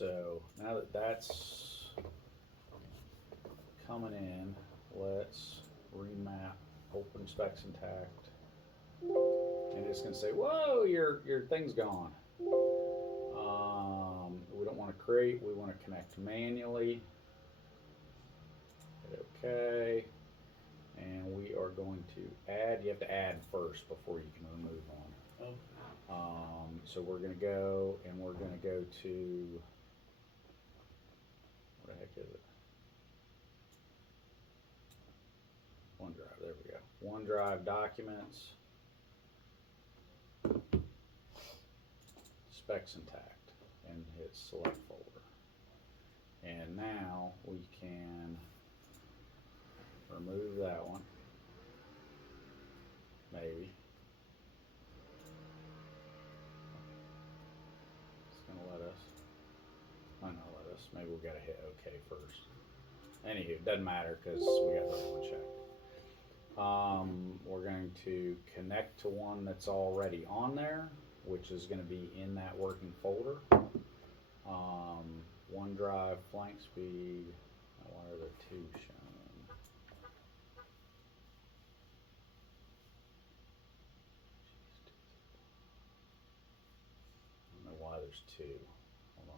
So now that that's coming in, let's remap open SpecsIntact. And it's gonna say, whoa, your thing's gone. We don't want to create, we want to connect manually. Hit OK. And we are going to add, you have to add first before you can remove one. Oh. So we're going to go and we're going to go to, what the heck is it? OneDrive, there we go. OneDrive Documents, SpecsIntact, and hit Select Folder. And now we can remove that one, maybe. It's gonna let us, might not let us, maybe we gotta hit OK first. Anywho, it doesn't matter because we got the other one checked. We're going to connect to one that's already on there, which is going to be in that working folder. OneDrive, flank speed. Why are there two showing? I don't know why there's two. Hold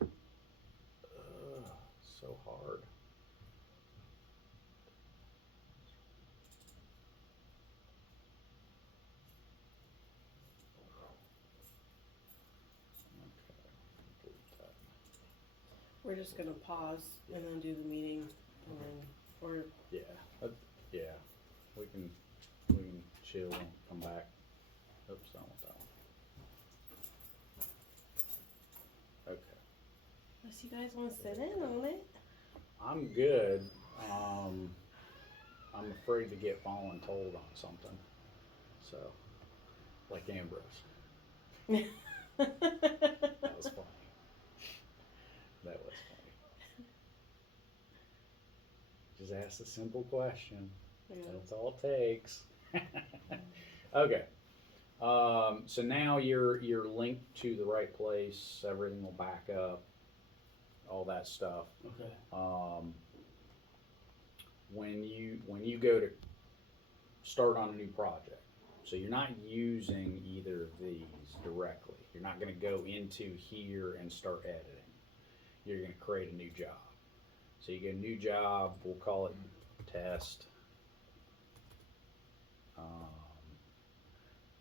on. So hard. We're just gonna pause and then do the meeting, and then, or Yeah, yeah. We can chill and come back. Oops, I don't want that one. Okay. unless you guys want to sit in on it. I'm good. I'm afraid to get voluntold on something. So, like Ambrose. That was funny. That was funny. Just ask a simple question. Yeah. That's all it takes. Okay. So now you're linked to the right place. Everything will back up. All that stuff. Okay. When you go to start on a new project, so you're not using either of these directly. You're not going to go into here and start editing. You're going to create a new job. So you get a new job. We'll call it test.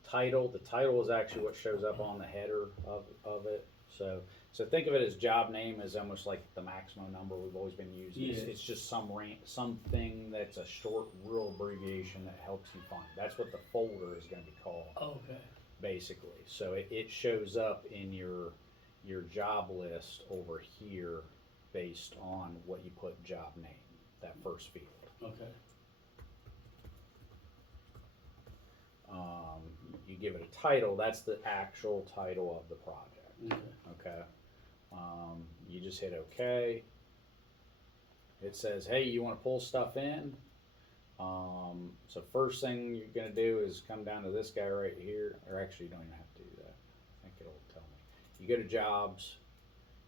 Title. The title is actually what shows up on the header of it. So think of it as job name as almost like the maximum number we've always been using. Yeah. It's just something that's a short, real abbreviation that helps you find. That's what the folder is going to be called. Okay. Basically, so it shows up in your job list over here based on what you put job name, that first field. Okay. You give it a title. That's the actual title of the project. Okay. Okay. You just hit OK. It says, hey, you want to pull stuff in? So first thing you're going to do is come down to this guy right here. Or actually, you don't even have to do that. I think it'll tell me. You go to jobs.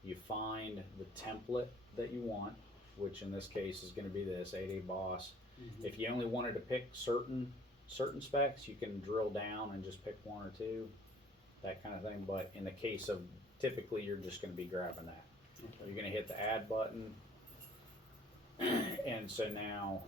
You find the template that you want, which in this case is going to be this 8A boss. Mm-hmm. If you only wanted to pick certain specs, you can drill down and just pick one or two, that kind of thing. But in the case of typically, you're just going to be grabbing that. Okay. You're going to hit the add button, and so now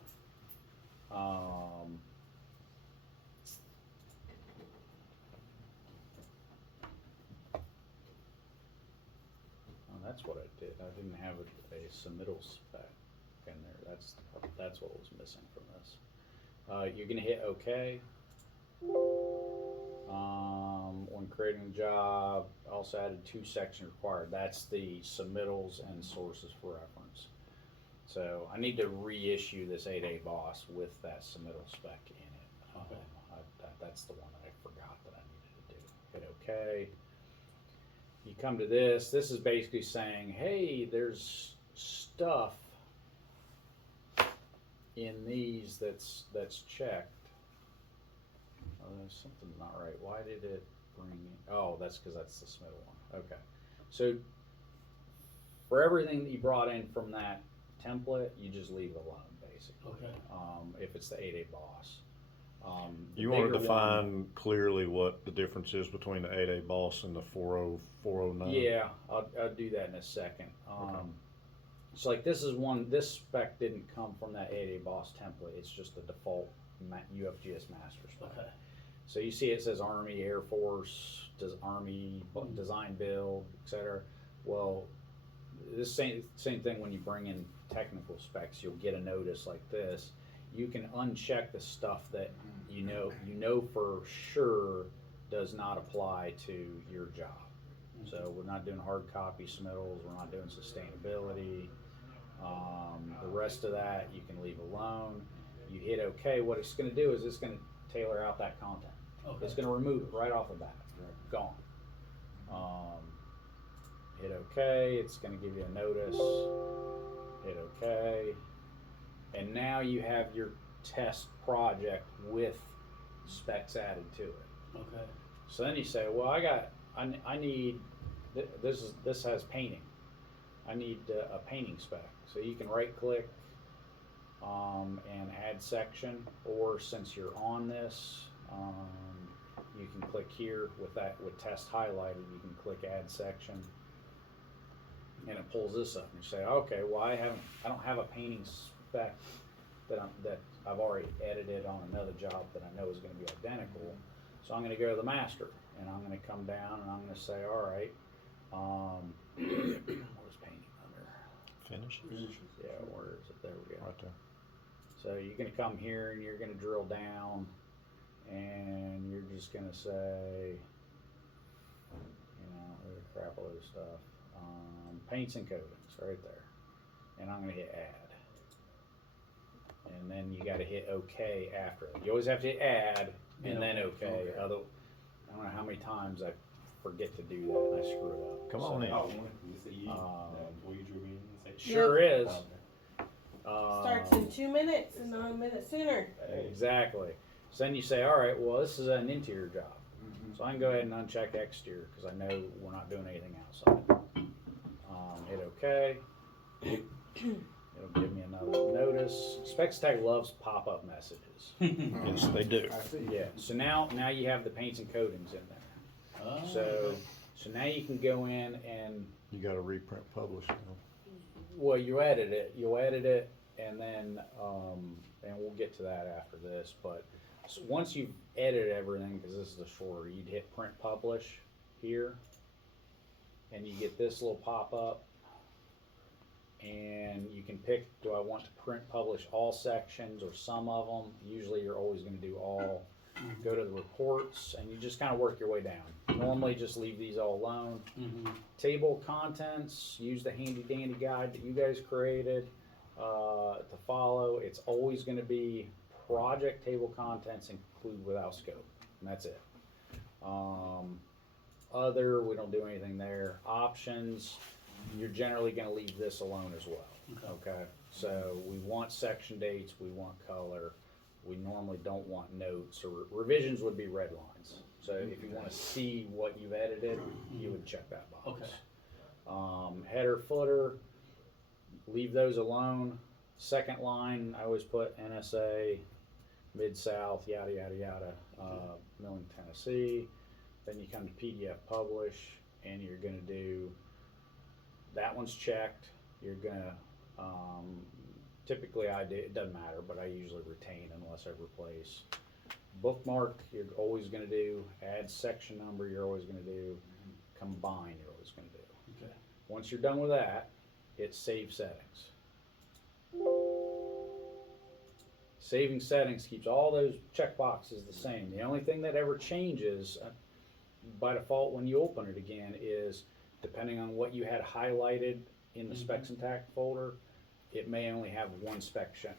that's what I did. I didn't have a submittal spec in there. That's what was missing from this. You're going to hit OK. When creating a job, also added 2 sections required. That's the submittals and sources for reference. So I need to reissue this 8A boss with that submittal spec in it. Okay. That's the one that I forgot that I needed to do. Hit OK. You come to this. This is basically saying, hey, there's stuff in these that's checked. something's not right. Why did it bring? Oh, that's because that's the Smith one. Okay, so for everything that you brought in from that template, you just leave it alone, basically. Okay. If it's the 8A boss. The You want to bigger define one- clearly what the difference is between the 8A boss and the 40409? Yeah, I'll do that in a second. So like this spec didn't come from that 8A boss template. It's just the default UFGS master spec. Okay. So you see it says Army, Air Force, Army, design build, etc. Well, this same thing when you bring in technical specs, you'll get a notice like this. You can uncheck the stuff that you know for sure does not apply to your job. So we're not doing hard copy submittals, we're not doing sustainability. The rest of that you can leave alone. You hit OK. What it's going to do is it's going to tailor out that content. Okay. It's going to remove it right off the bat. Gone. Hit OK. It's going to give you a notice. Hit OK. And now you have your test project with specs added to it. Okay. So then you say, well, I need this has painting. I need a painting spec. So you can right click and add section, or since you're on this, you can click here with test highlighted. You can click add section, and it pulls this up. And you say, okay, well I don't have a painting spec that I've already edited on another job that I know is going to be identical. So I'm going to go to the master, and I'm going to come down, and I'm going to say, all right, where's painting under? Finish? Yeah, where is it? There we go. Right there. So you're going to come here, and you're going to drill down, and you're just going to say, there's a crap load of stuff. Paints and coatings, right there. And I'm going to hit add. And then you got to hit OK after it. You always have to hit add and then OK. Okay. I don't know how many times I forget to do that and I screw it up. Come on in. Oh, you say you before you drew me in? Say, Sure is. Starts in 2 minutes and not a minute sooner. Exactly. So then you say, all right, well, this is an interior job. So I can go ahead and uncheck exterior because I know we're not doing anything outside. Hit OK. It'll give me another notice. SpecsIntact loves pop-up messages. Yes, they do. I see. Yeah. So now you have the paints and coatings in there. Oh, So now you can go in and You got to reprint publish now. well, you edit it, and then and we'll get to that after this. But so once you've edited everything, because this is the shorter, you'd hit print publish here, and you get this little pop up. And you can pick, do I want to print publish all sections or some of them? Usually you're always going to do all. Go to the reports and you just kind of work your way down. Normally just leave these all alone. Table of contents, use the handy dandy guide that you guys created to follow. It's always going to be project table contents include without scope, and that's it. Other, we don't do anything there. Options, you're generally going to leave this alone as well. Okay. So we want section dates, we want color. We normally don't want notes, or revisions would be red lines. So if you want to see what you've edited, you would check that box. Okay. Header, footer, leave those alone. Second line, I always put NSA, Mid-South, yada, yada, yada, Milling, Tennessee. Then you come to PDF publish, and you're going to do, that one's checked. You're going to, typically I do, it doesn't matter, but I usually retain unless I replace. Bookmark, you're always going to do. Add section number, you're always going to do. Combine, you're always going to do. Okay. Once you're done with that, hit save settings. Saving settings keeps all those check boxes the same. The only thing that ever changes by default when you open it again is depending on what you had highlighted in the SpecsIntact folder, it may only have one section.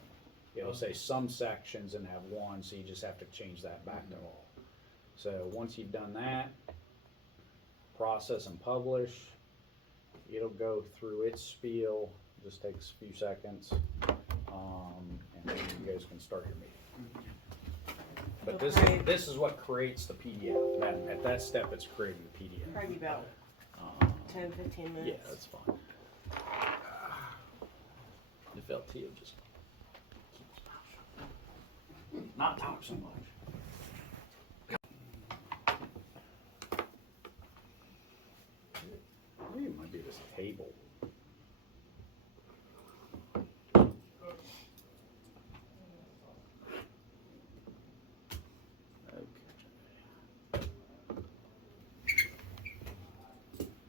It'll say some sections and have one, so you just have to change that back to all. So once you've done that, process and publish, it'll go through its spiel, just takes a few seconds, and then you guys can start your meeting. But Okay. this is what creates the PDF. At that step, it's creating the PDF. Probably about Um, 10-15 minutes. yeah, that's fine. If LT will just keep his mouth shut. Not talk so much. Maybe it might be this table.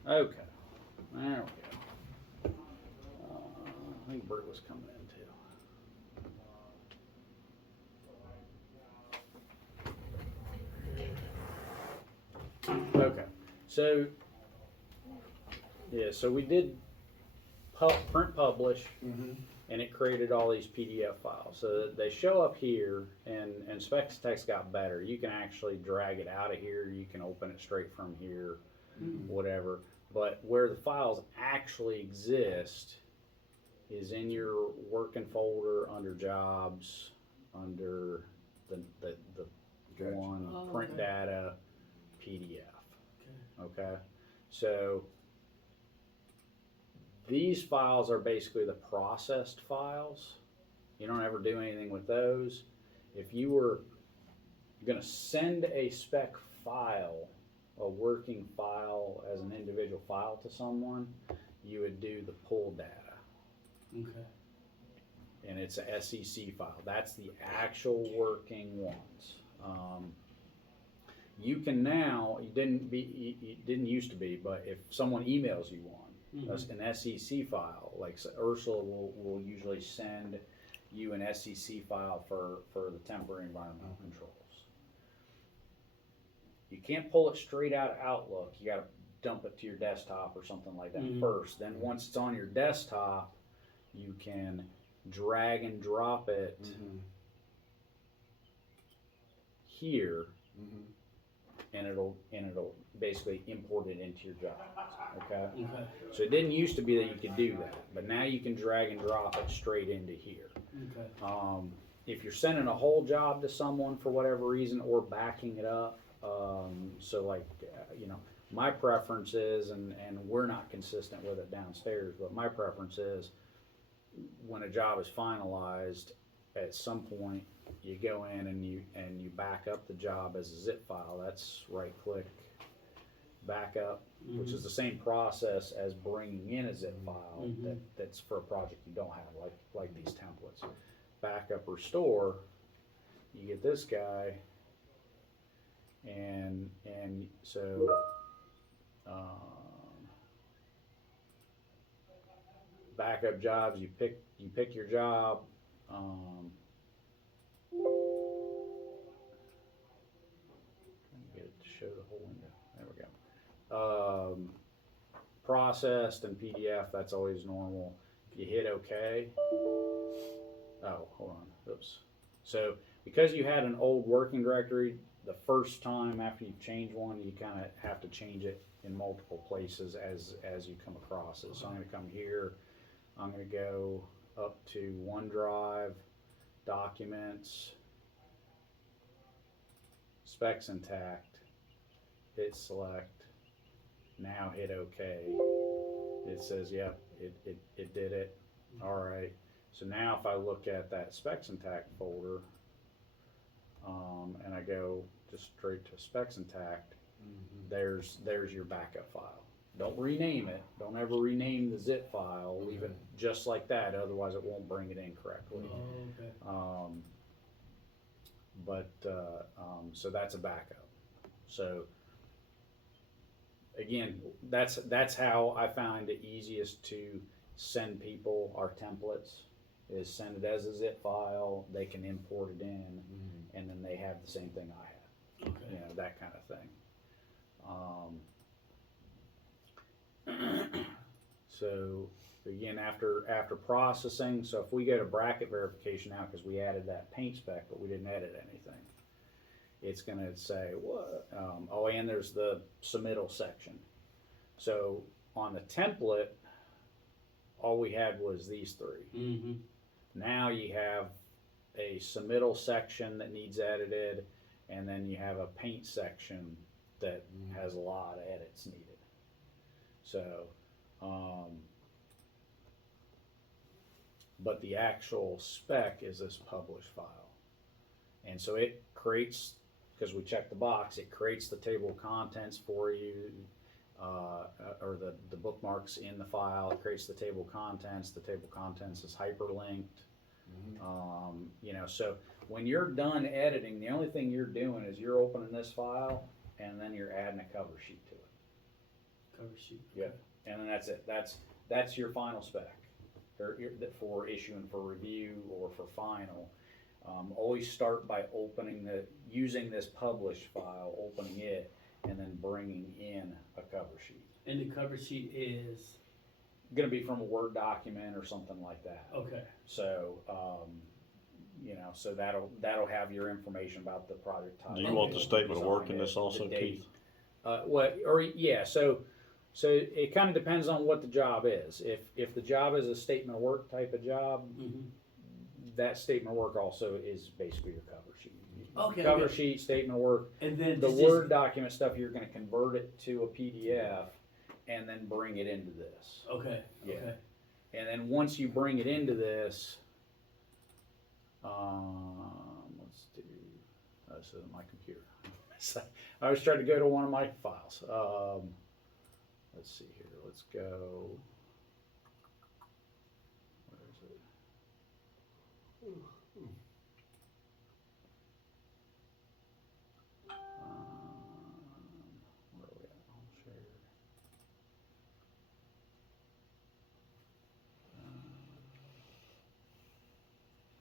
Okay, there we go. I think Bert was coming in too. Okay, so, yeah, so we did print publish, and it created all these PDF files. So they show up here, and SpecsIntact's got better. You can actually drag it out of here, you can open it straight from here, whatever. But where the files actually exist is in your working folder under jobs, under the Gotcha. one Oh, print okay. data PDF. Okay, so these files are basically the processed files. You don't ever do anything with those. If you were gonna send a spec file, a working file as an individual file to someone, you would do the pull data. Okay. And it's a SEC file. That's the actual working ones. You can now, you didn't used to be, but if someone emails you one, an SEC file, like Ursula will usually send you an SEC file for the temporary environmental controls. You can't pull it straight out of Outlook. You gotta dump it to your desktop or something like that first. Then once it's on your desktop, you can drag and drop it here, and it'll basically import it into your jobs. Okay? Okay. So it didn't used to be that you could do that, but now you can drag and drop it straight into here. Okay. If you're sending a whole job to someone for whatever reason or backing it up, so like, my preference is, and we're not consistent with it downstairs, but my preference is when a job is finalized, at some point you go in and you back up the job as a zip file. That's right click, backup, which is the same process as bringing in a zip file that's for a project you don't have, like these templates. Backup, restore, you get this guy, and so backup jobs, you pick your job. Get it to show the whole window. There we go. Processed and PDF, that's always normal. If you hit OK, oh, hold on, oops. So because you had an old working directory, the first time after you change one, you kind of have to change it in multiple places as you come across it. So I'm going to come here. I'm going to go up to OneDrive, Documents, SpecsIntact, hit select, now hit OK. It says, yep, it did it. All right. So now if I look at that SpecsIntact folder, and I go just straight to SpecsIntact, there's your backup file. Don't rename it. Don't ever rename the zip file. Leave it just like that. Otherwise, it won't bring it in correctly. Oh, okay. So that's a backup. So again, that's how I find it easiest to send people our templates. Is send it as a zip file. They can import it in, and then they have the same thing I have. Okay. That kind of thing. So again, after processing, so if we go to bracket verification now, because we added that paint spec, but we didn't edit anything, it's gonna say what? Oh, and there's the submittal section. So on the template, all we had was these three. Now you have a submittal section that needs edited, and then you have a paint section that has a lot of edits needed. So, but the actual spec is this publish file. And so it creates, because we check the box, it creates the table of contents for you, or the bookmarks in the file. It creates the table of contents. The table of contents is hyperlinked. You know, so when you're done editing, the only thing you're doing is you're opening this file and then you're adding a cover sheet to it. Cover sheet. Yeah. And then that's it. That's your final spec for issuing for review or for final. Always start by using this publish file, opening it, and then bringing in a cover sheet. And the cover sheet is, Going to be from a Word document or something like that. okay, So, you know, so that'll have your information about the project title. Do you want the statement of work in design, this also, the date. Keith? So it kind of depends on what the job is. If the job is a statement of work type of job, that statement of work also is basically your cover sheet. Okay, Cover okay. sheet, statement of work. and then The this Word is, document stuff, you're going to convert it to a PDF and then bring it into this. okay, Yeah. okay, And then once you bring it into this, let's do, this isn't my computer. So I was trying to go to one of my files. Let's see here, let's go. Where is it? Where are we at? I'll share.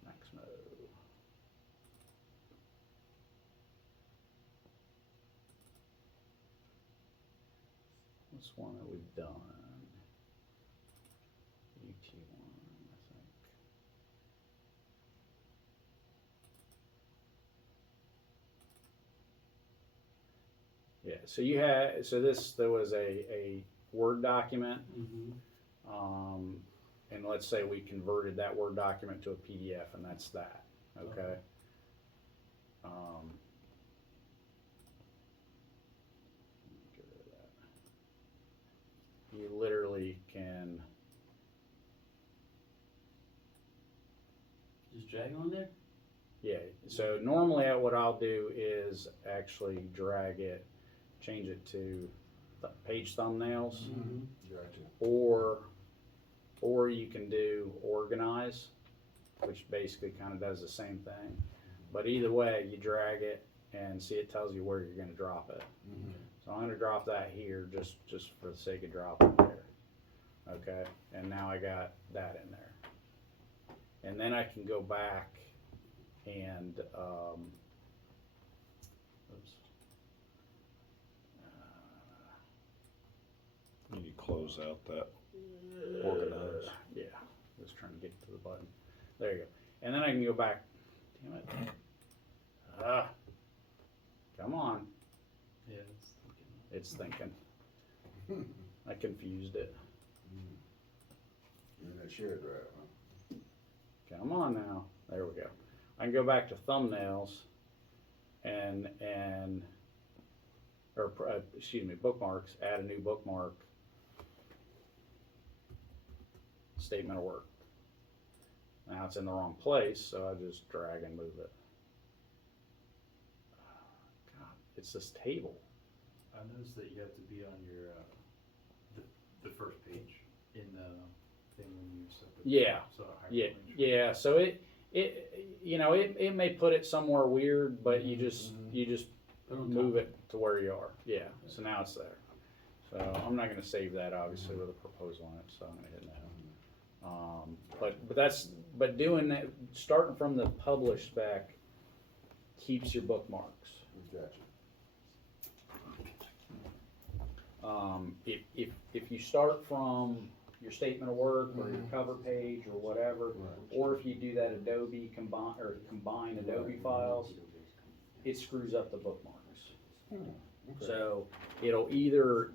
Maximo. What's one that we've done? UT1, I think. Yeah, so there was a Word document, and let's say we converted that Word document to a PDF, and that's that, okay? Get rid of that. You literally can, just drag on there? yeah, so normally what I'll do is actually drag it, change it to page thumbnails, Gotcha. or you can do organize, which basically kind of does the same thing. But either way, you drag it and see it tells you where you're going to drop it. So I'm going to drop that here just for the sake of dropping there. Okay, and now I got that in there. And then I can go back and You need to close out that organize. Yeah, just trying to get to the button. There you go. And then I can go back. Damn it. Come on. Yeah, It's thinking. I confused it. You're in that shared drive, huh? Come on now. There we go. I can go back to thumbnails bookmarks, add a new bookmark, statement of work. Now it's in the wrong place, so I just drag and move it. God, it's this table. I noticed that you have to be on your, the first page in the thing when you set the. Yeah. So Yeah, yeah. So it may put it somewhere weird, but you just Put on move top. it to where you are. Yeah. So now it's there. So I'm not going to save that obviously with a proposal on it. So I'm going to hit no. But doing that, starting from the publish spec, keeps your bookmarks. Gotcha. If you start from your statement of work or your cover page or whatever, Right. or if you do that Adobe combine Adobe files, it screws up the bookmarks. Okay. So it'll either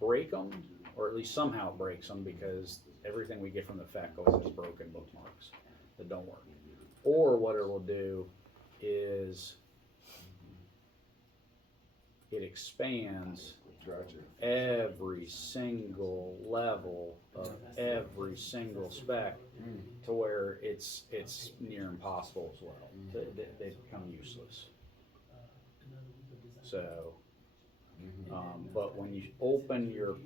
break them, or at least somehow it breaks them, because everything we get from the FAQ always has broken bookmarks that don't work. Or what it will do is it expands Gotcha. every single level of every single spec to where it's near impossible as well. They become useless. So, but when you open your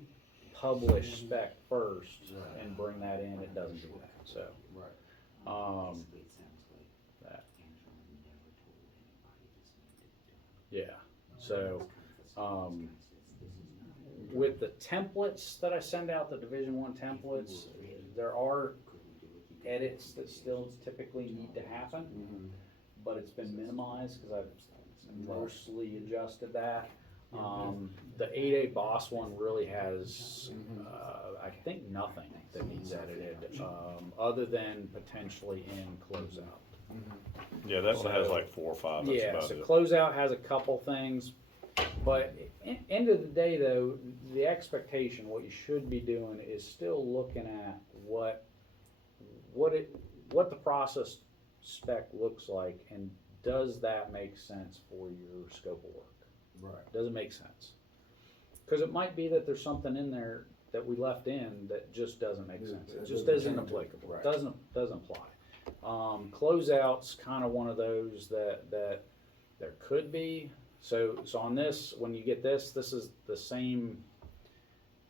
published spec first and bring that in, it doesn't do that. So, Right. that. Yeah. So, with the templates that I send out, the Division 1 templates, there are edits that still typically need to happen, but it's been minimized because I've mostly adjusted that. The 8A Boss one really has, I think, nothing that needs edited, other than potentially in closeout. Yeah, that one has like 4 or 5, that's Yeah, about so it. closeout has a couple things, but end of the day though, the expectation, what you should be doing is still looking at what the process spec looks like, and does that make sense for your scope of work? Right. Does it make sense? Because it might be that there's something in there that we left in that just doesn't make sense. It just isn't applicable. Right. Doesn't apply. Closeout's kind of one of those that there could be. So on this, when you get this is the same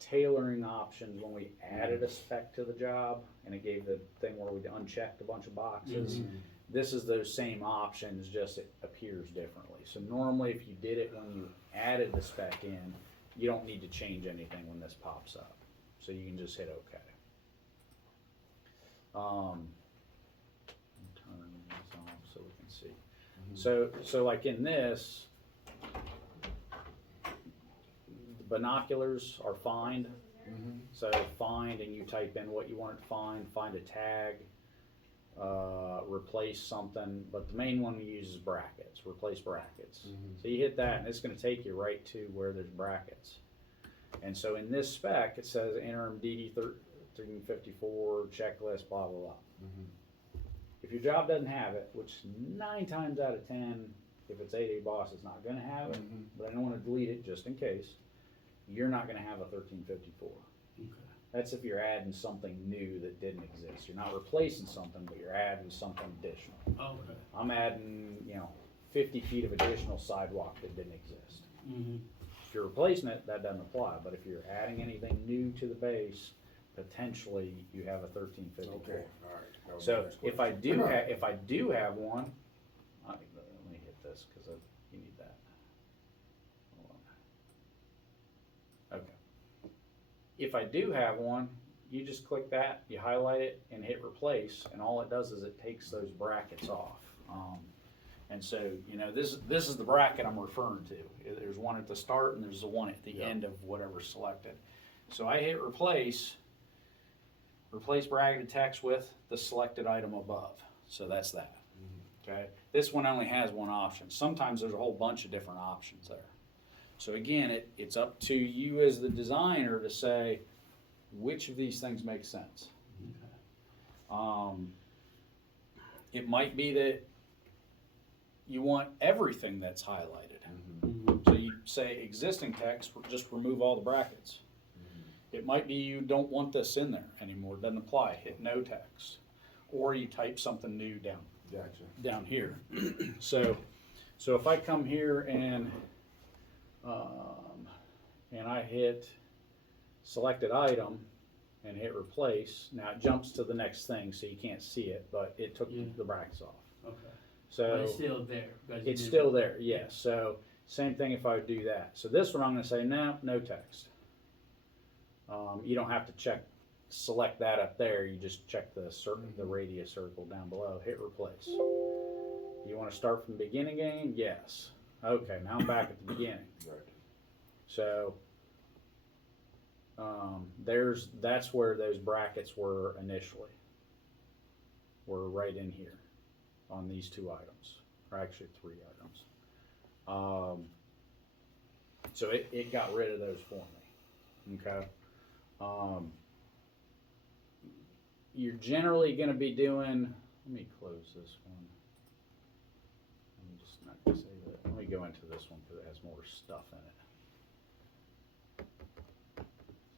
tailoring options when we added a spec to the job, and it gave the thing where we unchecked a bunch of boxes. This is those same options, just it appears differently. So normally if you did it when you added the spec in, you don't need to change anything when this pops up. So you can just hit OK. Turn this off so we can see. So like in this, the binoculars are find. So find, and you type in what you want it to find a tag, replace something, but the main one we use is brackets, replace brackets. So you hit that and it's gonna take you right to where there's brackets. And so in this spec, it says interim DD 1354 checklist, blah, blah, blah. If your job doesn't have it, which 9 times out of 10, if it's 8A Boss, it's not gonna have it, but I don't wanna delete it just in case, you're not gonna have a 1354. Okay. That's if you're adding something new that didn't exist. You're not replacing something, but you're adding something additional. Okay. I'm adding, 50 feet of additional sidewalk that didn't exist. If you're replacing it, that doesn't apply, but if you're adding anything new to the base, potentially you have a 1354. Okay, all right. That was So my next if question. I do have one, let me hit this because you need that. Hold on. Okay. If I do have one, you just click that, you highlight it, and hit replace, and all it does is it takes those brackets off. And so this is the bracket I'm referring to. There's one at the start and there's the one at the end of whatever's selected. So I hit replace bracketed text with the selected item above. So that's that. Okay. This one only has one option. Sometimes there's a whole bunch of different options there. So again, it's up to you as the designer to say which of these things make sense. It might be that you want everything that's highlighted. So you say existing text, just remove all the brackets. It might be you don't want this in there anymore, it doesn't apply, hit no text. Or you type something new down here. So if I come here and I hit selected item and hit replace, now it jumps to the next thing so you can't see it, but it took the brackets off. Okay. So But it's still there. because you it's didn't- still there, yes. So same thing if I would do that. So this one I'm gonna say no text. You don't have to select that up there. You just check the radius circle down below, hit replace. You wanna start from the beginning again? Yes. Okay, now I'm back at the beginning. Right. So that's where those brackets were initially. Were right in here on these 2 items, or actually 3 items. So it got rid of those for me. Okay. You're generally going to be doing. Let me close this one. I'm just not going to say that. Let me go into this one because it has more stuff in it.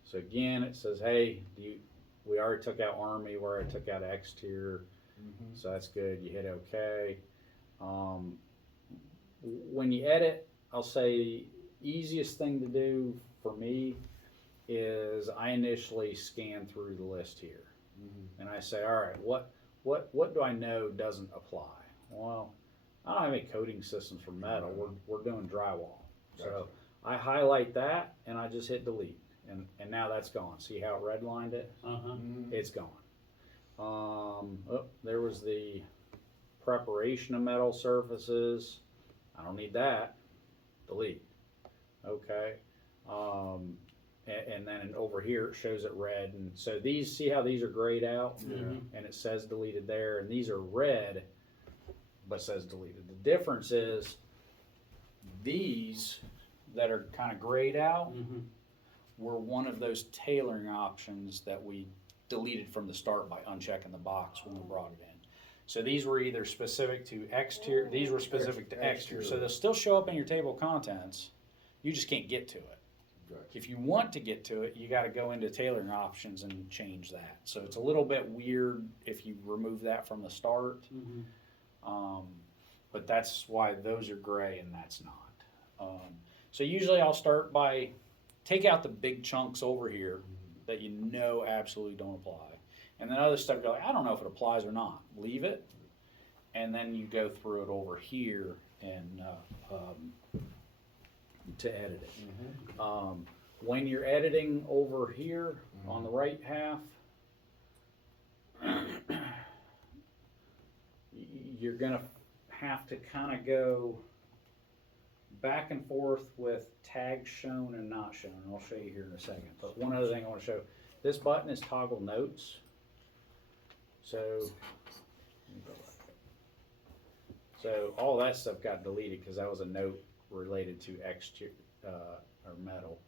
So again, it says, hey, we already took out Army, we already took out X tier, so that's good. You hit OK. When you edit, I'll say easiest thing to do for me is I initially scan through the list here, and I say, all right, what do I know doesn't apply? Well, I don't have any coating systems for metal. We're doing drywall, so I highlight that and I just hit delete, and now that's gone. See how it redlined it? It's gone. There was the preparation of metal surfaces. I don't need that. Delete. Okay. And then over here it shows it red, and so these, see how these are grayed out, and it says deleted there, and these are red but says deleted. The difference is these that are kind of grayed out were one of those tailoring options that we deleted from the start by unchecking the box when we brought it in. So these were either specific to X tier, these were specific to X tier, so they'll still show up in your table of contents, you just can't get to it. If you want to get to it, you got to go into tailoring options and change that. So it's a little bit weird if you remove that from the start. But that's why those are gray and that's not. So usually I'll start by take out the big chunks over here that you know absolutely don't apply. And then other stuff you're like, I don't know if it applies or not. Leave it. And then you go through it over here and to edit it. When you're editing over here on the right half, you're gonna have to kind of go back and forth with tags shown and not shown. I'll show you here in a second. But one other thing I want to show, this button is toggle notes. So all that stuff got deleted because that was a note related to X or metal.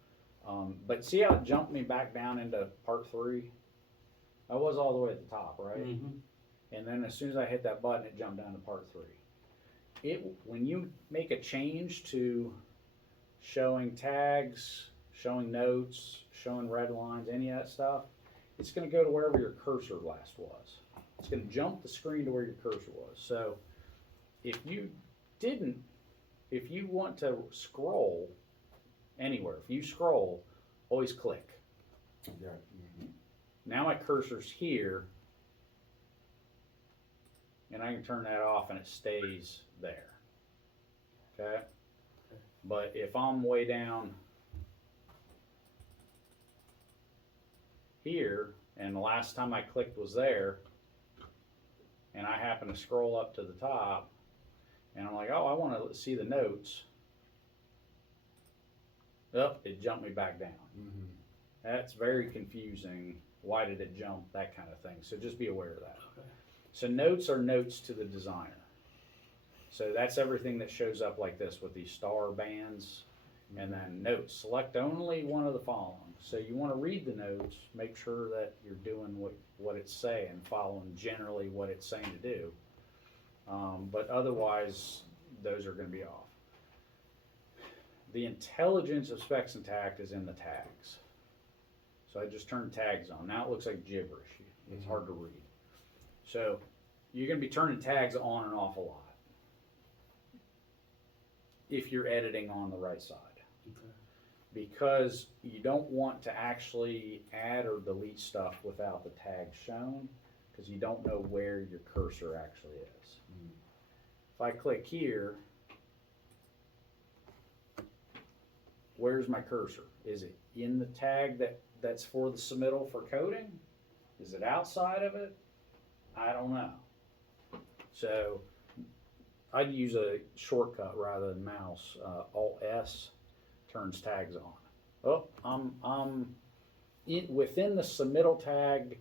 But see how it jumped me back down into part 3? I was all the way at the top, right? And then as soon as I hit that button, it jumped down to part 3. When you make a change to showing tags, showing notes, showing red lines, any of that stuff, it's going to go to wherever your cursor last was. It's going to jump the screen to where your cursor was. So if you want to scroll anywhere, if you scroll, always click. Now my cursor's here, and I can turn that off and it stays there. Okay? But if I'm way down here, and the last time I clicked was there, and I happen to scroll up to the top, and I'm like, oh, I want to see the notes. It jumped me back down. That's very confusing. Why did it jump? That kind of thing. So just be aware of that. So notes are notes to the designer. So that's everything that shows up like this with these star bands. And then notes. Select only one of the following. So you want to read the notes, make sure that you're doing what it's saying, following generally what it's saying to do. But otherwise, those are going to be off. The intelligence of SpecsIntact is in the tags. So I just turned tags on. Now it looks like gibberish. It's hard to read. So you're going to be turning tags on and off a lot if you're editing on the right side. Because you don't want to actually add or delete stuff without the tag shown, because you don't know where your cursor actually is. If I click here, where's my cursor? Is it in the tag that's for the submittal for coding? Is it outside of it? I don't know. So I'd use a shortcut rather than mouse. Alt-S turns tags on. Oh, I'm within the submittal tag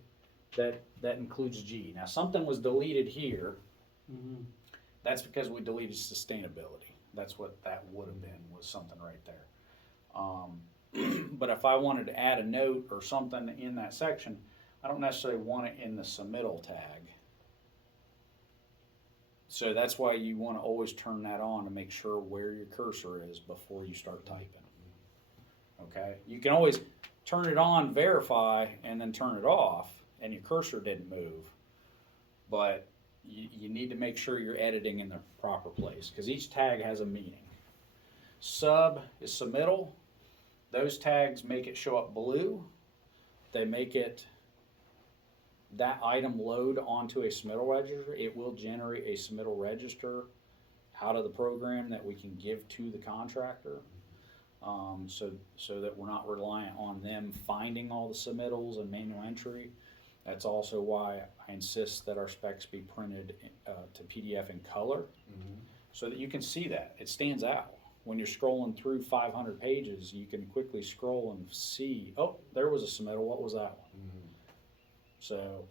that includes G. Now something was deleted here. That's because we deleted sustainability. That's what that would have been, was something right there. But if I wanted to add a note or something in that section, I don't necessarily want it in the submittal tag. So that's why you want to always turn that on to make sure where your cursor is before you start typing. Okay? You can always turn it on, verify, and then turn it off, and your cursor didn't move. But you need to make sure you're editing in the proper place because each tag has a meaning. Sub is submittal. Those tags make it show up blue. They make it that item load onto a submittal register. It will generate a submittal register out of the program that we can give to the contractor. So that we're not reliant on them finding all the submittals and manual entry. That's also why I insist that our specs be printed to PDF in color, so that you can see that. It stands out. When you're scrolling through 500 pages, you can quickly scroll and see, oh, there was a submittal, what was that one? So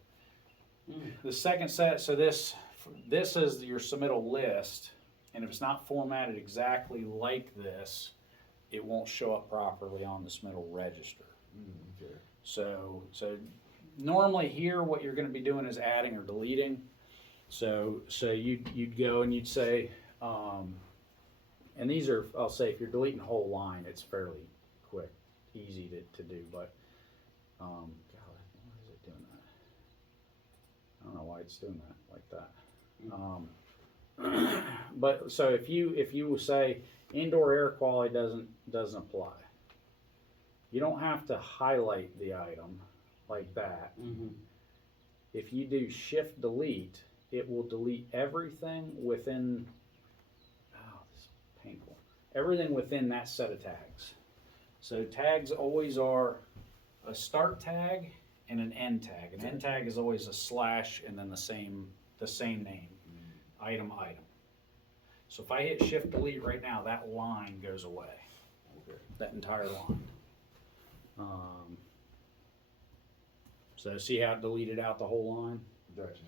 the second set, so this is your submittal list, and if it's not formatted exactly like this, it won't show up properly on the submittal register. Okay. So normally here, what you're gonna be doing is adding or deleting. So you'd go and you'd say, and these are, I'll say, if you're deleting a whole line, it's fairly quick, easy to do, but, golly, why is it doing that? I don't know why it's doing that like that. But, so if you will say indoor air quality doesn't apply, you don't have to highlight the item like that. If you do shift delete, it will delete everything within, oh, this is painful, everything within that set of tags. So tags always are a start tag and an end tag. An end tag is always a slash and then the same name, item. So if I hit shift delete right now, that line goes away, that entire line. So see how it deleted out the whole line? Gotcha.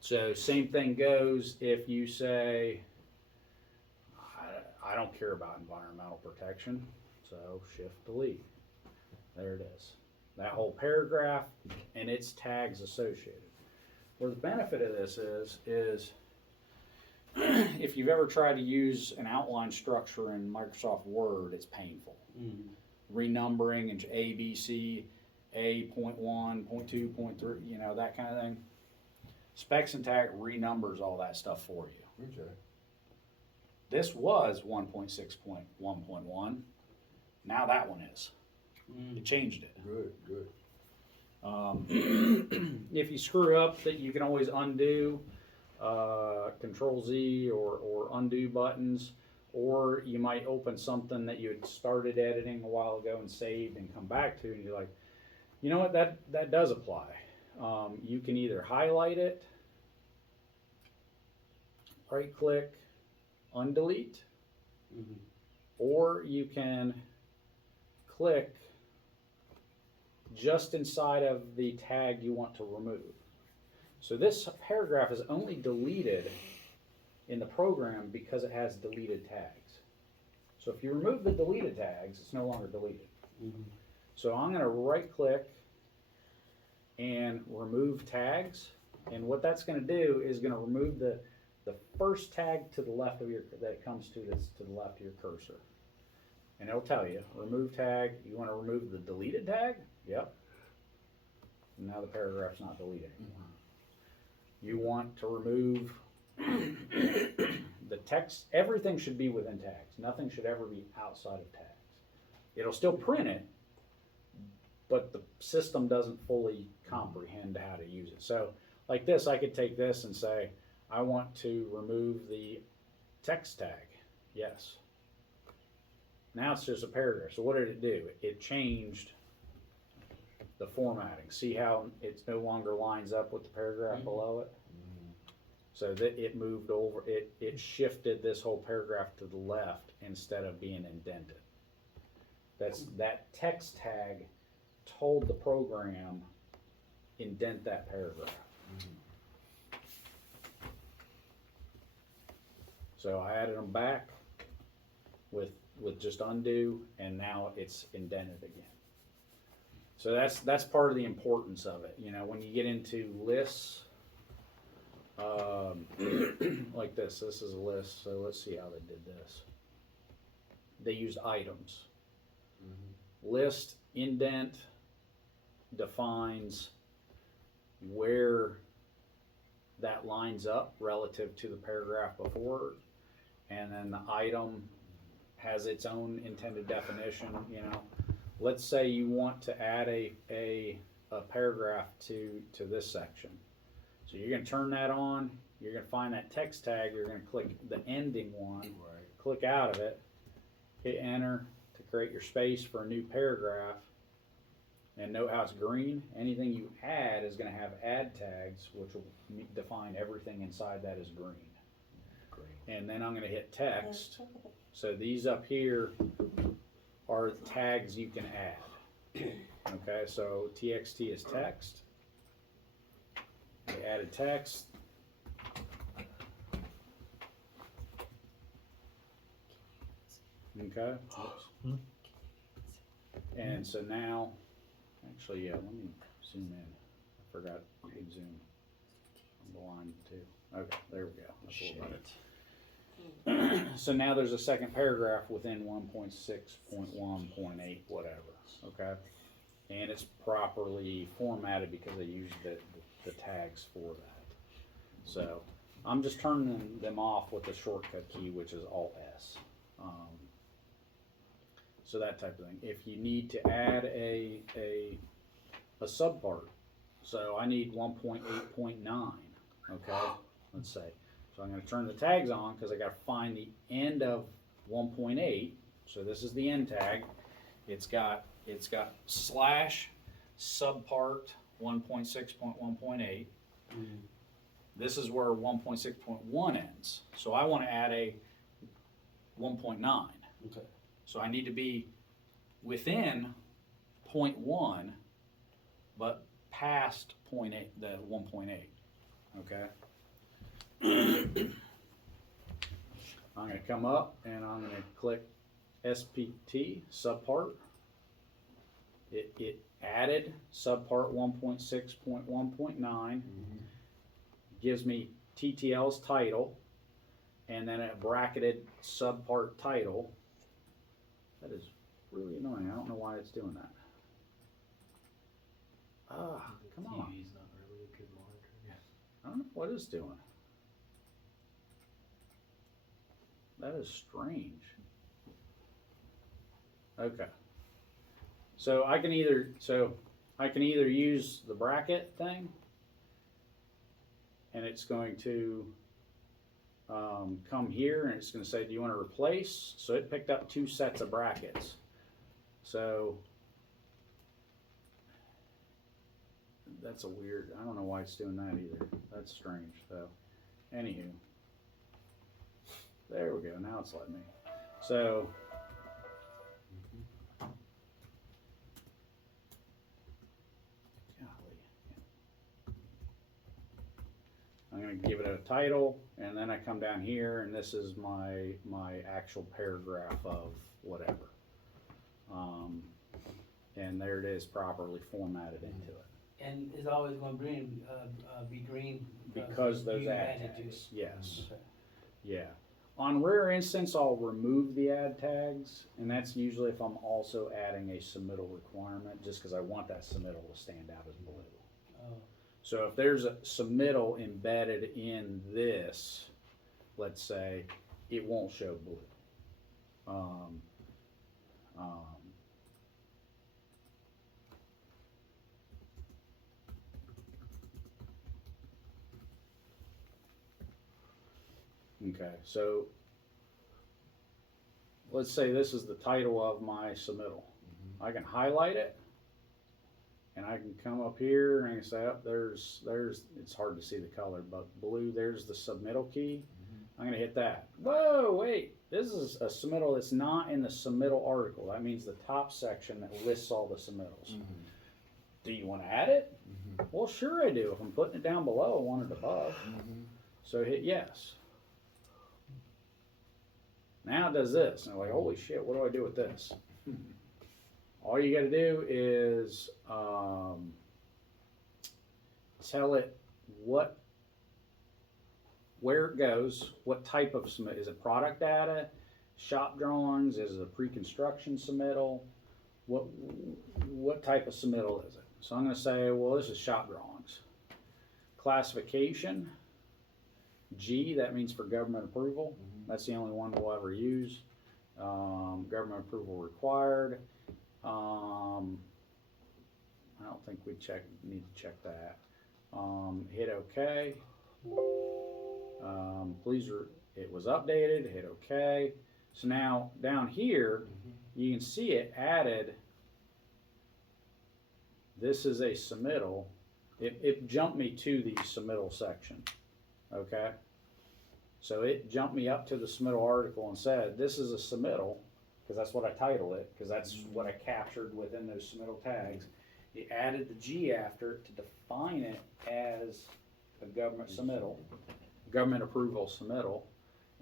So same thing goes if you say, I don't care about environmental protection, so shift delete. There it is. That whole paragraph and its tags associated. Where the benefit of this is if you've ever tried to use an outline structure in Microsoft Word, it's painful. Renumbering and A, B, C, A, .1, .2, .3, that kind of thing. SpecsIntact renumbers all that stuff for you. Okay. This was 1.6.1.1. Now that one is. It changed it. Good. If you screw up, that you can always undo, Control Z or undo buttons, or you might open something that you had started editing a while ago and saved and come back to, and you're like, you know what, that does apply. You can either highlight it, right click, undelete, or you can click just inside of the tag you want to remove. So this paragraph is only deleted in the program because it has deleted tags. So if you remove the deleted tags, it's no longer deleted. So I'm going to right click and remove tags, and what that's going to do is going to remove the first tag to the left of that comes to the left of your cursor. And it'll tell you, remove tag, you want to remove the deleted tag? Yep. And now the paragraph's not deleted anymore. You want to remove the text, everything should be within tags. Nothing should ever be outside of tags. It'll still print it, but the system doesn't fully comprehend how to use it. So like this, I could take this and say, I want to remove the text tag. Yes. Now it's just a paragraph. So what did it do? It changed the formatting. See how it no longer lines up with the paragraph below it? So that it moved over, it shifted this whole paragraph to the left instead of being indented. That text tag told the program indent that paragraph. So I added them back with just undo, and now it's indented again. So that's part of the importance of it. When you get into lists, like this is a list, so let's see how they did this. They used items. List, indent, defines where that lines up relative to the paragraph before, and then the item has its own intended definition. You know, let's say you want to add a paragraph to this section, so you're going to turn that on. You're going to find that text tag. You're going to click the ending one, Right. click out of it, hit enter to create your space for a new paragraph. And note how it's green. Anything you add is going to have add tags, which will define everything inside that is green. And then I'm going to hit text. So these up here are tags you can add. Okay, so TXT is text. I added text. Okay. Oops. And so now, actually, yeah, let me zoom in. I forgot you can zoom. I'm blind too. Okay, there we go. That's a little better. So now there's a second paragraph within 1.6.1.8, whatever. Okay, and it's properly formatted because they used the tags for that. So I'm just turning them off with the shortcut key, which is Alt S. So that type of thing. If you need to add a subpart, so I need 1.8.9. Okay, let's say. So I'm going to turn the tags on because I got to find the end of 1.8. So this is the end tag. It's got slash subpart 1.6.1.8. This is where 1.6.1 ends. So I want to add a 1.9. Okay. So I need to be within 0.1, but past 0.8, the 1.8. Okay. I'm going to come up and I'm going to click SPT subpart. It added subpart 1.6.1.9. Gives me TTL's title, and then a bracketed subpart title. That is really annoying. I don't know why it's doing that. Ah, come on. TV's not really a good monitor. I don't know what it's doing. That is strange. Okay. So I can either use the bracket thing, and it's going to come here and it's going to say, do you want to replace? So it picked up 2 sets of brackets. So that's a weird, I don't know why it's doing that either. That's strange. So anywho, there we go. Now it's letting me. So golly. I'm going to give it a title, and then I come down here, and this is my actual paragraph of whatever. And there it is, properly formatted into it. And it's always gonna be green. Because those you add added to tags, it. yes, Okay. yeah. On rare instance, I'll remove the add tags, and that's usually if I'm also adding a submittal requirement, just because I want that submittal to stand out as blue. Oh, So if there's a submittal embedded in this, let's say, it won't show blue. Okay, so let's say this is the title of my submittal. I can highlight it, and I can come up here and I can say, oh, there's, it's hard to see the color, but blue, there's the submittal key. I'm gonna hit that. Whoa, wait, this is a submittal that's not in the submittal article. That means the top section that lists all the submittals. Do you wanna add it? Well, sure I do. If I'm putting it down below, I want it above. So hit yes. Now it does this, and I'm like, holy shit, what do I do with this? All you gotta do is tell it what where it goes, what type of submit, is it product data, shop drawings, is it a pre-construction submittal? What type of submittal is it? So I'm gonna say, well, this is shop drawings. Classification, G, that means for government approval. That's the only one we'll ever use. Government approval required. I don't think we need to check that. Hit OK. It was updated, hit OK. So now down here, you can see it added, this is a submittal. It jumped me to the submittal section, okay? So it jumped me up to the submittal article and said, this is a submittal, because that's what I titled it, because that's what I captured within those submittal tags. It added the G after it to define it as a government submittal, government approval submittal.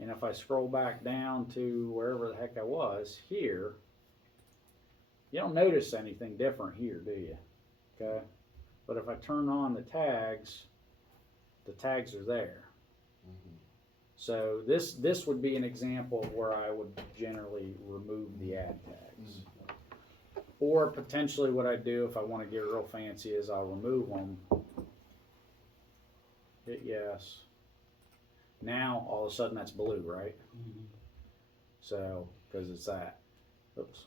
And if I scroll back down to wherever the heck I was, here, you don't notice anything different here, do you? Okay? But if I turn on the tags are there. So this would be an example of where I would generally remove the ad tags. Or potentially what I do if I want to get real fancy is I'll remove them. Hit yes. Now all of a sudden that's blue, right? So, because it's that. Oops.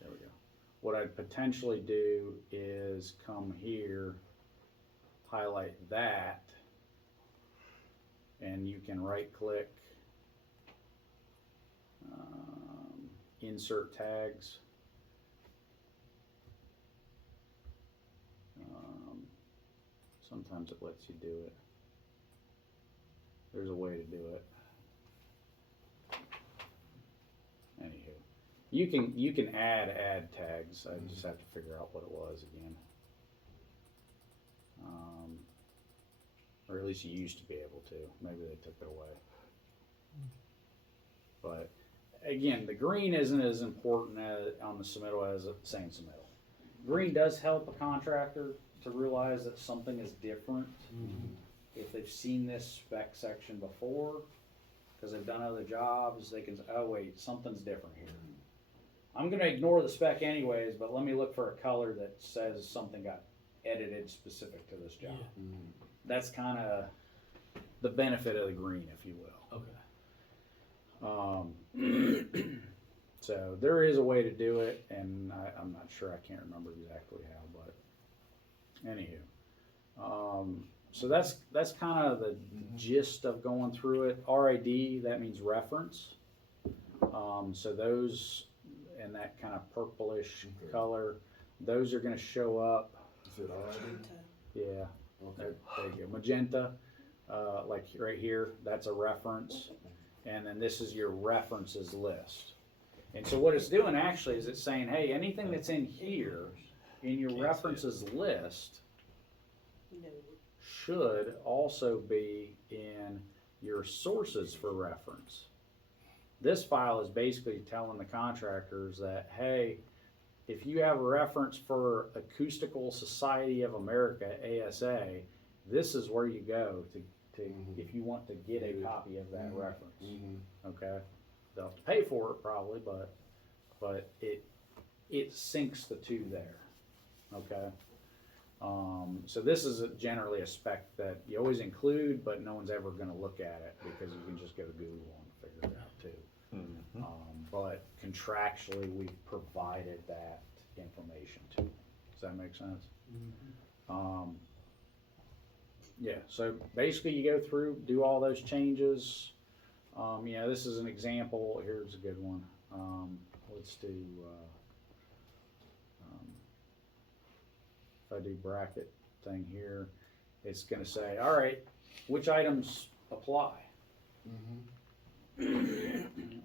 There we go. What I'd potentially do is come here, highlight that, and you can right click, insert tags. Sometimes it lets you do it. There's a way to do it. Anywho, you can add ad tags. I just have to figure out what it was again. Or at least you used to be able to. Maybe they took it away. But again, the green isn't as important on the submittal as saying submittal. Green does help a contractor to realize that something is different if they've seen this spec section before, because they've done other jobs. They can say, oh wait, something's different here. I'm going to ignore the spec anyways, but let me look for a color that says something got edited specific to this job. That's kind of the benefit of the green, if you will. Okay. So there is a way to do it, and I'm not sure, I can't remember exactly how, but anywho. So that's kind of the gist of going through it. RID, that means reference. So those, and that kind of purplish color, those are going to show up. Is it already? Yeah, Okay. there you go. Magenta, like right here, that's a reference. And then this is your references list. And so what it's doing actually is it's saying, hey, anything that's in here in your references list No. should also be in your sources for reference. This file is basically telling the contractors that, hey, if you have a reference for Acoustical Society of America, ASA, this is where you go to if you want to get a copy of that reference. Okay? They'll have to pay for it probably, but it syncs the two there. Okay? So this is generally a spec that you always include, but no one's ever going to look at it because you can just go to Google and figure it out too. But contractually, we've provided that information to them. Does that make sense? Yeah, so basically you go through, do all those changes. Yeah, this is an example. Here's a good one. Let's do, if I do bracket thing here, it's going to say, all right, which items apply?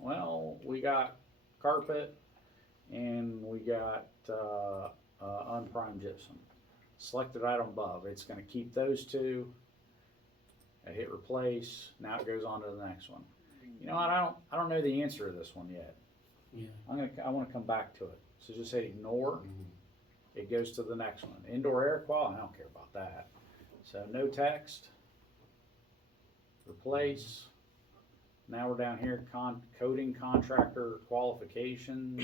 Well, we got carpet and we got unprimed gypsum. Selected item above. It's going to keep those two. I hit replace. Now it goes on to the next one. You know what? I don't know the answer to this one yet. Yeah. I want to come back to it. So just hit ignore. it goes to the next one. Indoor air quality, I don't care about that. So no text, replace. Now we're down here, coding contractor qualifications.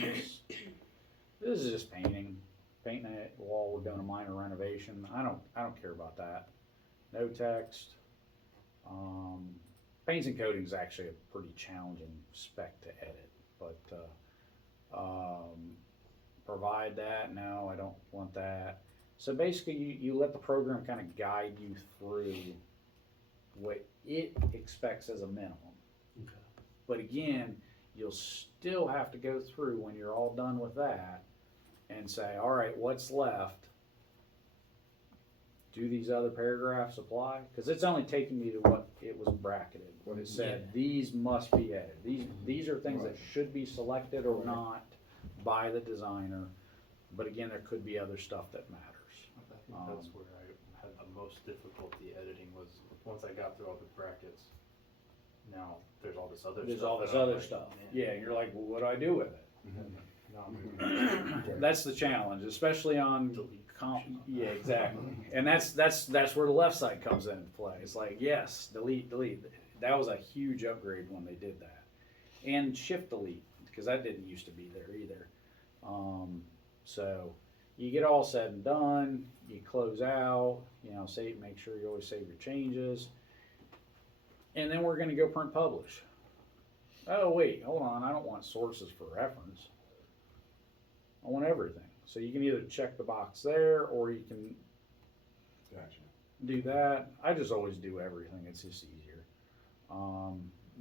This is just painting a wall, we're doing a minor renovation. I don't care about that. No text. Paints and coating is actually a pretty challenging spec to edit, but, provide that, no, I don't want that. So basically you let the program kind of guide you through what it expects as a minimum. Okay. But again, you'll still have to go through when you're all done with that and say, all right, what's left? Do these other paragraphs apply? Because it's only taking me to what it was bracketed, what it said, these must be edited. These are things that should be selected or not by the designer. But again, there could be other stuff that matters. I think that's where I had the most difficulty editing was once I got through all the brackets. Now there's all this other There's stuff. all this that I'm other like, stuff. man. Yeah, and you're like, well, what do I do with it? Now I'm That's the challenge, especially on Delete yeah, exactly. And that's where the left side comes into play. It's like, yes, delete. That was a huge upgrade when they did that. And shift delete, because that didn't used to be there either. So you get all said and done, you close out, make sure you always save your changes. And then we're gonna go print publish. Oh wait, hold on, I don't want sources for reference. I want everything. So you can either check the box there, or you can Gotcha. do that. I just always do everything, it's just easier.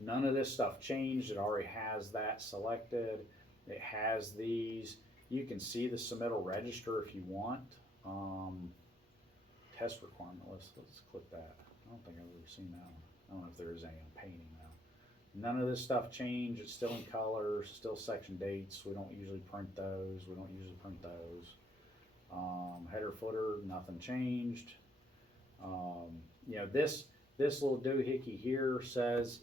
None of this stuff changed, it already has that selected. It has these. You can see the submittal register if you want. Test requirement list, let's click that. I don't think I've ever seen that one. I don't know if there is any on painting though. None of this stuff changed, it's still in color, still section dates. We don't usually print those, Header, footer, nothing changed. This little doohickey here says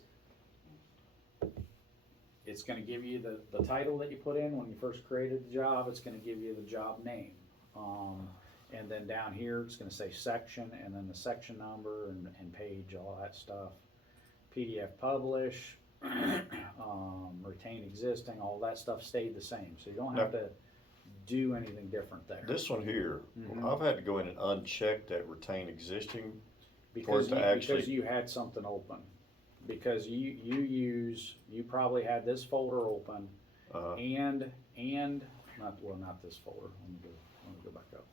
it's going to give you the title that you put in when you first created the job. It's going to give you the job name. And then down here, it's going to say section, and then the section number and page, all that stuff. PDF publish, retain existing, all that stuff stayed the same. So you don't have to do anything different there. This one here, I've had to go in and uncheck that retain existing. Because for it to actually- because you had something open. Because you probably had this folder open, and not this folder. Let me go back up.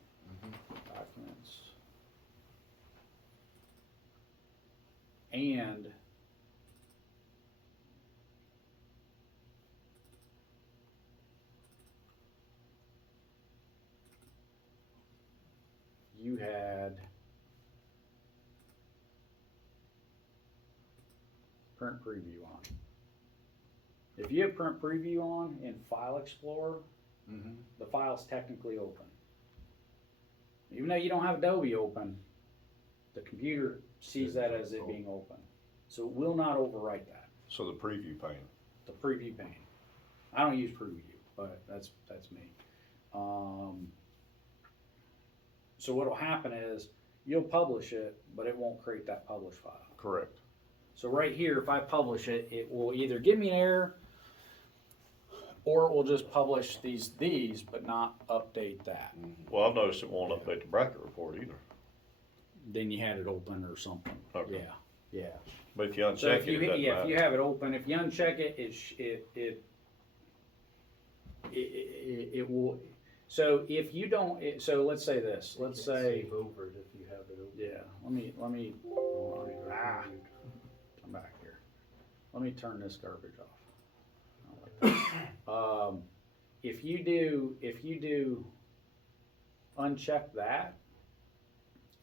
Documents. And you had print preview on. If you have print preview on in File Explorer, the file's technically open. Even though you don't have Adobe open, the computer sees that as it being open. So it will not overwrite that, So the preview pane. the preview pane. I don't use preview, but that's me. So what'll happen is you'll publish it, but it won't create that publish file. Correct. So right here, if I publish it, it will either give me an error, or it will just publish these, but not update that. Well, I've noticed it won't update the bracket report either. Then you had it open or something. Okay. Yeah. But if you So uncheck if you, it doesn't if you matter. have it open, if you uncheck it, it will. So if you don't, so let's say this. Let's You say, save over it if you have it open. yeah. Let me. I'm back here. Let me turn this garbage off. I like that. If you do uncheck that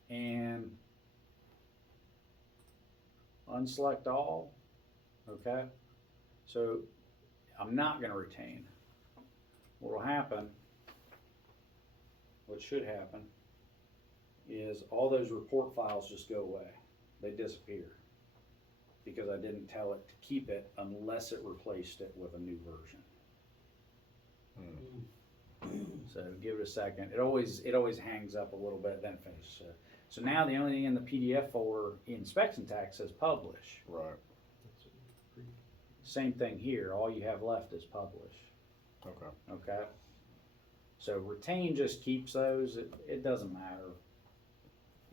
and unselect all, okay? So I'm not gonna retain. What'll happen, what should happen, is all those report files just go away. They disappear. Because I didn't tell it to keep it unless it replaced it with a new version. So give it a second. It always hangs up a little bit, then finishes. So now the only thing in the PDF folder in SpecsIntact says publish. Right. Same thing here. All you have left is publish. Okay. Okay. So retain just keeps those. It doesn't matter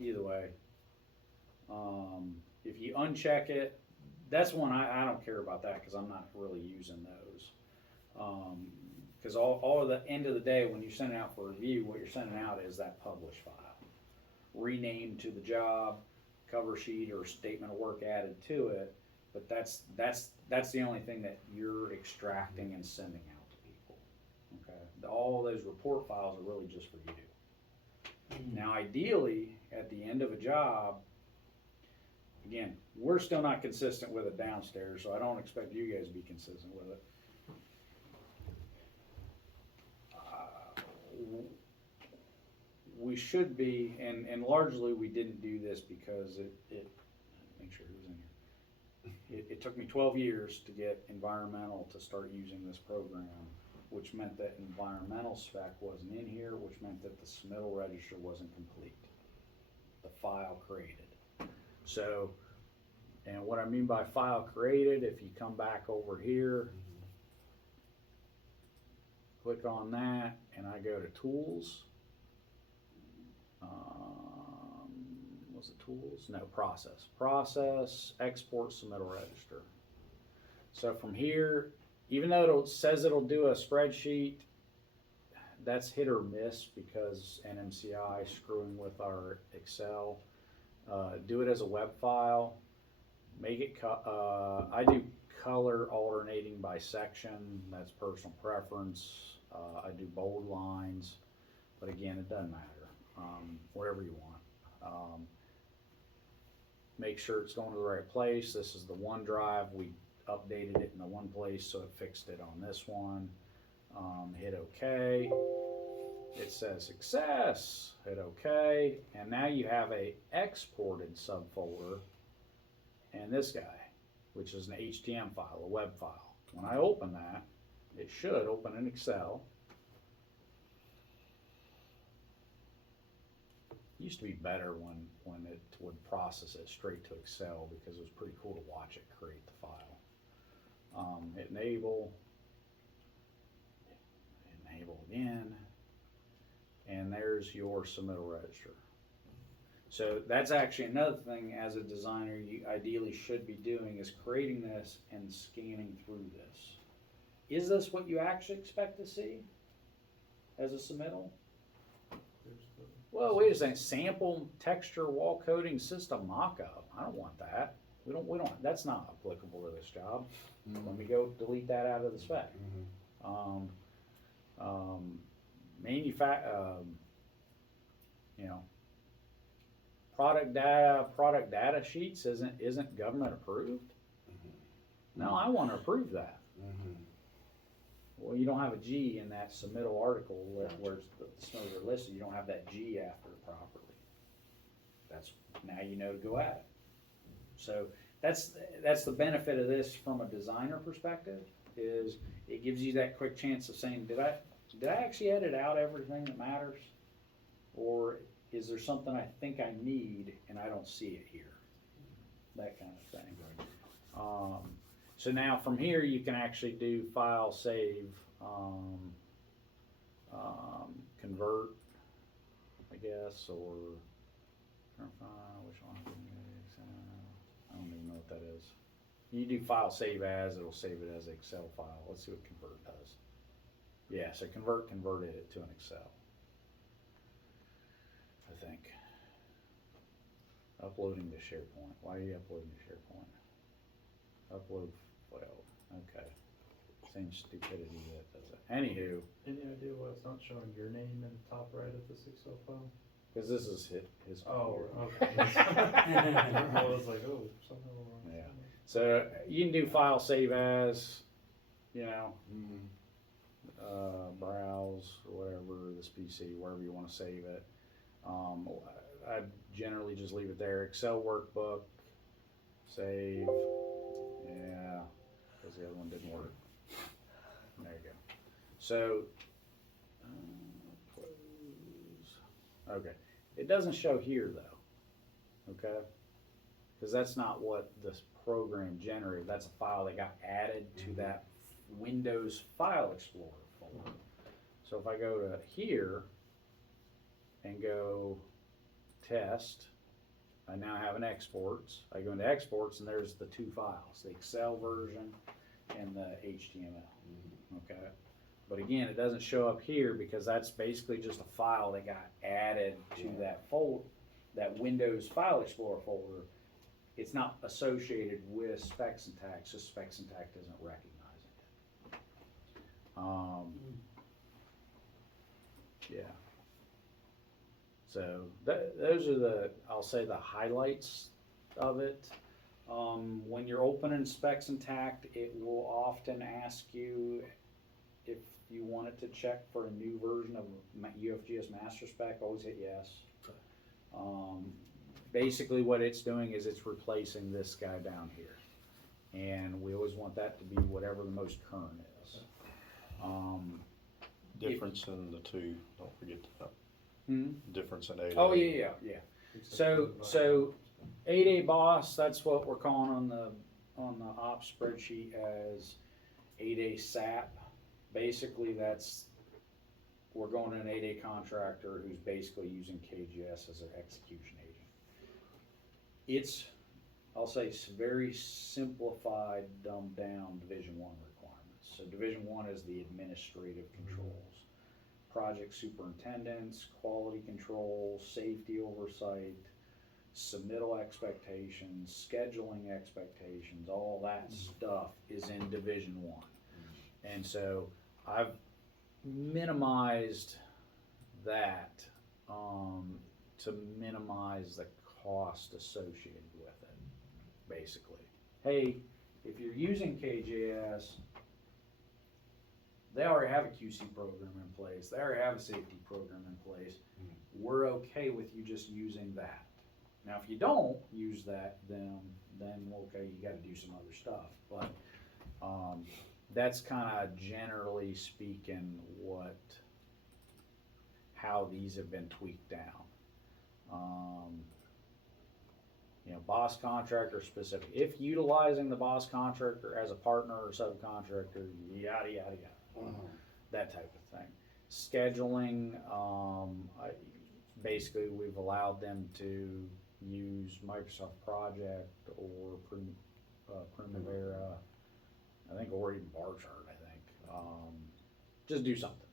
either way. If you uncheck it, that's one I don't care about that because I'm not really using those. Because all of the end of the day, when you're sending out for review, what you're sending out is that publish file, renamed to the job, cover sheet or statement of work added to it. But that's the only thing that you're extracting and sending out to people. Okay, all those report files are really just for you. Now, ideally, at the end of a job, again, we're still not consistent with it downstairs, so I don't expect you guys to be consistent with it. We should be, and largely we didn't do this because it make sure who's in here. It took me 12 years to get environmental to start using this program, which meant that environmental spec wasn't in here, which meant that the submittal register wasn't complete. The file created. So, and what I mean by file created, if you come back over here, click on that, and I go to tools. Was it tools? No, process, export submittal register. So from here, even though it says it'll do a spreadsheet, that's hit or miss because NMCI screwing with our Excel. Do it as a web file. Make it, I do color alternating by section. That's personal preference. I do bold lines, but again, it doesn't matter. Whatever you want. Make sure it's going to the right place. This is the OneDrive. We updated it in the one place, so it fixed it on this one. Hit OK. It says success. Hit OK. And now you have a exported subfolder and this guy, which is an HTML file, a web file. When I open that, it should open in Excel. It used to be better when it would process it straight to Excel because it was pretty cool to watch it create the file. Hit enable again, and there's your submittal register. So that's actually another thing as a designer you ideally should be doing is creating this and scanning through this. Is this what you actually expect to see as a submittal? Well, wait a second. Sample texture wall coating system mockup. I don't want that. We don't. That's not applicable to this job. Let me go delete that out of the spec. Product data sheets isn't government approved. No, I want to approve that. Well, you don't have a G in that submittal article where the submittals are listed. You don't have that G after it properly. That's now you know to go at it. So that's the benefit of this from a designer perspective is it gives you that quick chance of saying, did I actually edit out everything that matters, or is there something I think I need and I don't see it here? That kind of thing. So now from here you can actually do file, save, convert, I guess, or which one? I don't even know what that is. You do file, save as, it'll save it as an Excel file. Let's see what convert does. Yeah, so converted it to an Excel, I think. Uploading to SharePoint. Why are you uploading to SharePoint? Upload failed. Okay. Same stupidity that does it. Anywho. Any idea why it's not showing your name in the top right of this Excel file? Because this is his Oh, computer. okay. I was like, oh, something wrong. Yeah. So you can do file, save as, browse or whatever, this PC, wherever you want to save it. I generally just leave it there. Excel workbook, save, yeah, because the other one didn't work. There you go. So Okay, it doesn't show here though, okay? Cause that's not what this program generated, that's a file that got added to that Windows File Explorer folder. So if I go to here and go test, I now have an exports. I go into exports and there's the two files, the Excel version and the HTML, okay? But again, it doesn't show up here because that's basically just a file that got added to that folder, that Windows File Explorer folder. It's not associated with SpecsIntact, so SpecsIntact isn't recognizing it. Yeah. So those are the, I'll say the highlights of it. When you're opening SpecsIntact, it will often ask you if you want it to check for a new version of UFGS Master Spec. Always hit yes. Basically what it's doing is it's replacing this guy down here. And we always want that to be whatever the most current is. Difference in the two, don't forget that. Difference in 8A. Oh, yeah. So 8A boss, that's what we're calling on the ops spreadsheet as 8A SAP. Basically, we're going to an 8A contractor who's basically using KGS as their execution agent. It's, I'll say, very simplified, dumbed down Division I requirements. So Division I is the administrative controls. Project superintendents, quality control, safety oversight, submittal expectations, scheduling expectations, all that stuff is in Division I. And so I've minimized that to minimize the cost associated with it, basically. Hey, if you're using KJS, they already have a QC program in place, they already have a safety program in place. We're okay with you just using that. Now, if you don't use that, then okay, you gotta do some other stuff. But that's kinda generally speaking how these have been tweaked down. Boss contractor specific. If utilizing the boss contractor as a partner or subcontractor, yada, yada, yada. That type of thing. Scheduling, basically we've allowed them to use Microsoft Project or Primavera, I think, or even bar chart, I think. Just do something.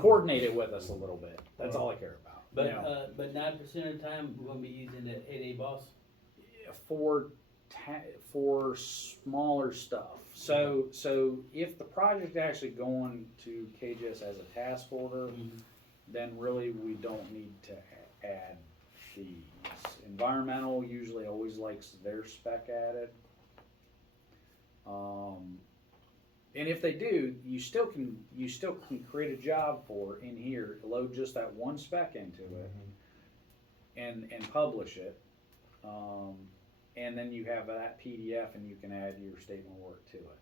Coordinate it with us a little bit. That's all I care about. But 9% of the time, we're gonna be using the 8A boss. For smaller stuff. So if the project actually going to KGS as a task order, then really we don't need to add these. Environmental usually always likes their spec added. And if they do, you still can create a job for in here, load just that one spec into it, and publish it. And then you have that PDF and you can add your statement of work to it.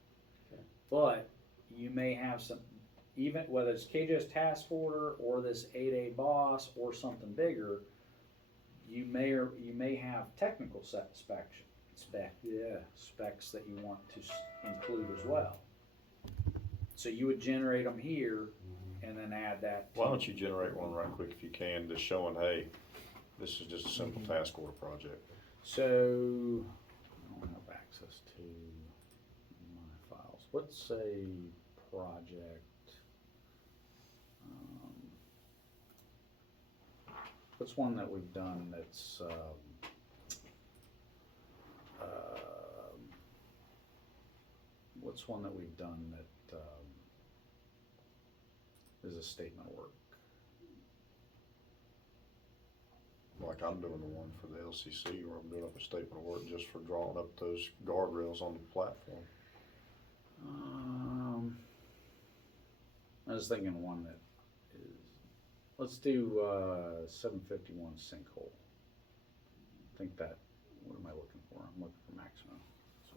Okay. But you may have some, even whether it's KJS task order or this 8A boss or something bigger, you may have technical specs that you want to include as well. So you would generate them here and then add that. Why don't you generate one right quick if you can, just showing, hey, this is just a simple task order project. So I don't have access to my files. Let's say project. What's one that we've done that's what's one that we've done that is a statement of work? Like I'm doing the one for the LCC where I'm doing up a statement of work just for drawing up those guardrails on the platform. I was thinking one that is, let's do 751 sinkhole. I think that, what am I looking for? I'm looking for maximum. So,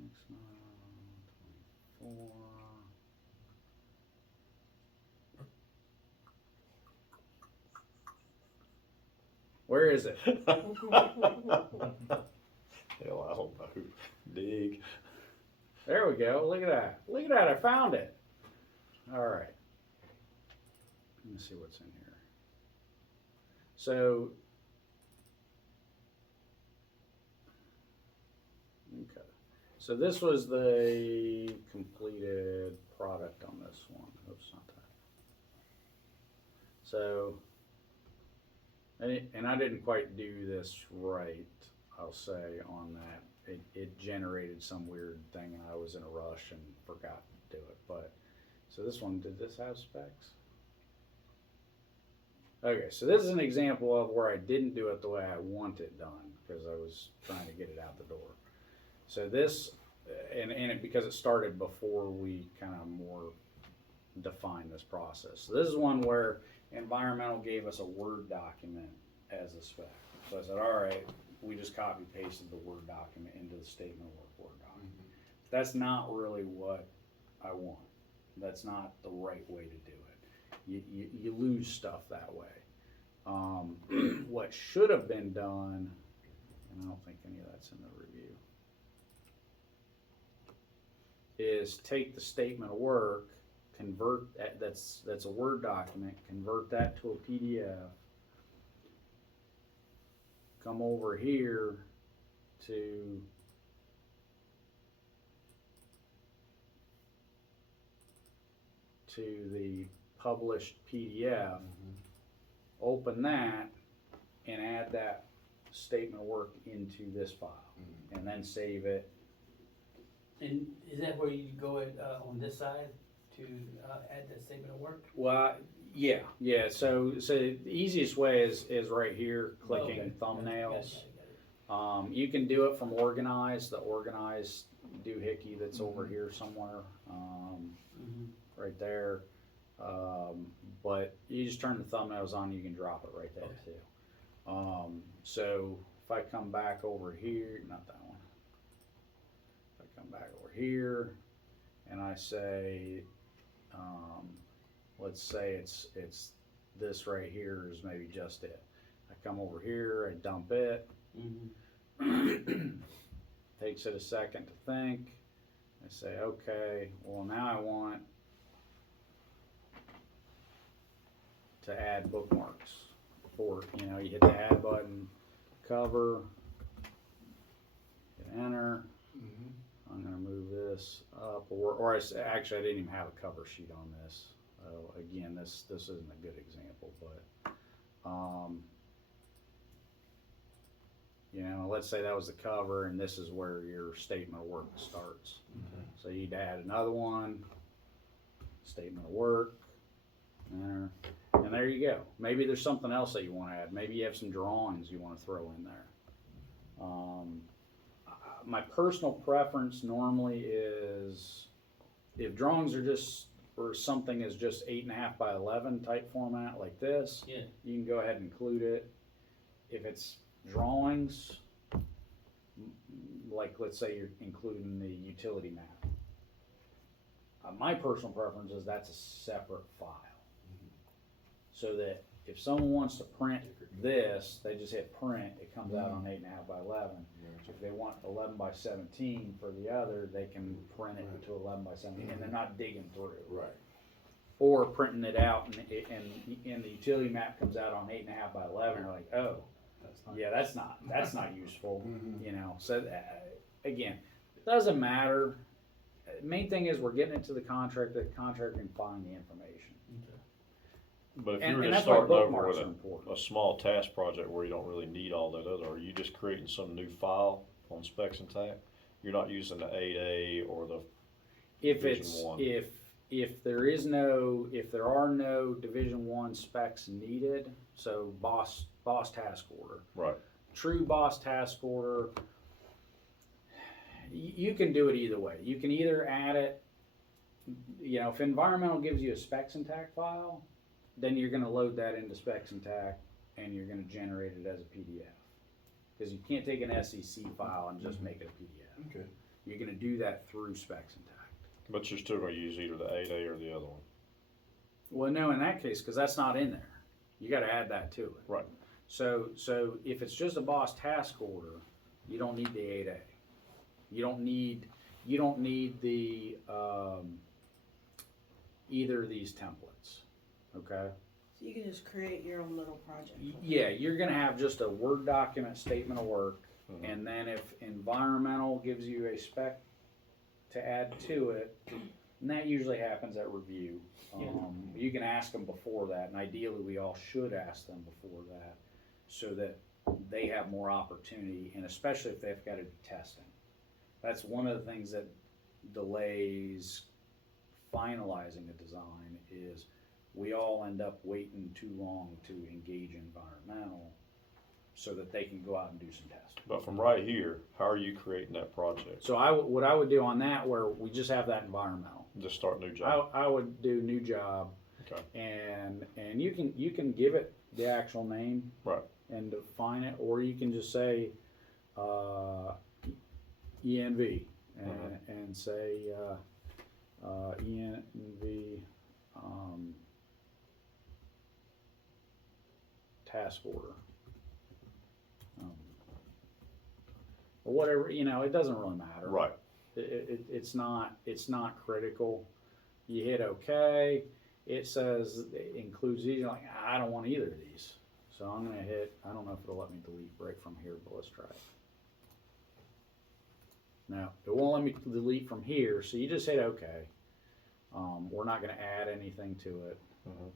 maximum 24. Where is it? Hell, I don't know. Dig. There we go. Look at that. Look at that. I found it. All right. Let me see what's in here. So, okay. So this was the completed product on this one. Oops, not that. So, and I didn't quite do this right, I'll say, on that. It generated some weird thing and I was in a rush and forgot to do it. But, so this one, did this have specs? Okay, so this is an example of where I didn't do it the way I want it done because I was trying to get it out the door. So this, and it, because it started before we kind of more defined this process. So this is one where environmental gave us a Word document as a spec. So I said, all right, we just copy pasted the Word document into the statement of work Word document. That's not really what I want. That's not the right way to do it. You lose stuff that way. What should have been done, and I don't think any of that's in the review, is take the statement of work, convert that's a Word document, convert that to a PDF, come over here to the published PDF, open that, and add that statement of work into this file, and then save it. And is that where you go at, on this side to, add that statement of work? Well, yeah. So the easiest way is right here, clicking Okay. thumbnails. Got it. You can do it from organize, the organize doohickey that's over here somewhere, Mhm. right there. But you just turn the thumbnails on, you can drop it right there Okay. too. So if I come back over here, not that one. If I come back over here and I say, let's say it's this right here is maybe just it. I come over here, I dump it. Mhm. Takes it a second to think. I say, okay, well now I want to add bookmarks. For, you hit the add button, cover, hit enter. I'm gonna move this up, or actually I didn't even have a cover sheet on this. Again, this isn't a good example, but let's say that was the cover and this is where your statement of work starts. So you'd add another one, statement of work, enter, and there you go. Maybe there's something else that you want to add. Maybe you have some drawings you want to throw in there. My personal preference normally is if drawings are just, or something is just 8.5 by 11 type format like this, Yeah. you can go ahead and include it. If it's drawings, like let's say you're including the utility map, my personal preference is that's a separate file. So that if someone wants to print this, they just hit print, it comes out on 8.5 by 11. If they want 11 by 17 for the other, they can print it to 11 by 17, and they're not digging through. Right. Or printing it out, and the utility map comes out on 8.5 by 11. They're like, oh, yeah, that's not useful. So again, it doesn't matter. Main thing is we're getting it to the contractor. The contractor can find the information. But if And you were just that's why starting over bookmarks with are important. a small task project where you don't really need all that other, are you just creating some new file on SpecsIntact? You're not using the 8A or the If Division it's one. if there are no Division 1 specs needed, so boss task order, right. true boss task order, you can do it either way. You can either add it, if environmental gives you a SpecsIntact file, then you're going to load that into SpecsIntact and you're going to generate it as a PDF. Because you can't take an SEC file and just make it a PDF. Okay. You're going to do that through SpecsIntact. But you're still going to use either the 8A or the other one. Well, no, in that case, because that's not in there. You got to add that to it. Right. So if it's just a boss task order, you don't need the 8A. You don't need the, either of these templates, okay? So you can just create your own little project. Yeah, you're gonna have just a Word document statement of work, Mhm. and then if environmental gives you a spec to add to it, and that usually happens at review. You can ask them before that, and ideally we all should ask them before that, so that they have more opportunity, and especially if they've gotta do testing. That's one of the things that delays finalizing a design is we all end up waiting too long to engage environmental so that they can go out and do some testing. But from right here, how are you creating that project? So what I would do on that, where we just have that environmental, Just start a new job. I would do new job. Okay. And you can give it the actual name. Right. And define it, or you can just say, ENV, and say, ENV, task order. Or whatever, it doesn't really matter. Right. It's not critical. You hit OK, it says, it includes these, you're like, I don't want either of these. So I'm gonna hit, I don't know if it'll let me delete right from here, but let's try it. Now, it won't let me delete from here, so you just hit OK. We're not gonna add anything to it. Mhm.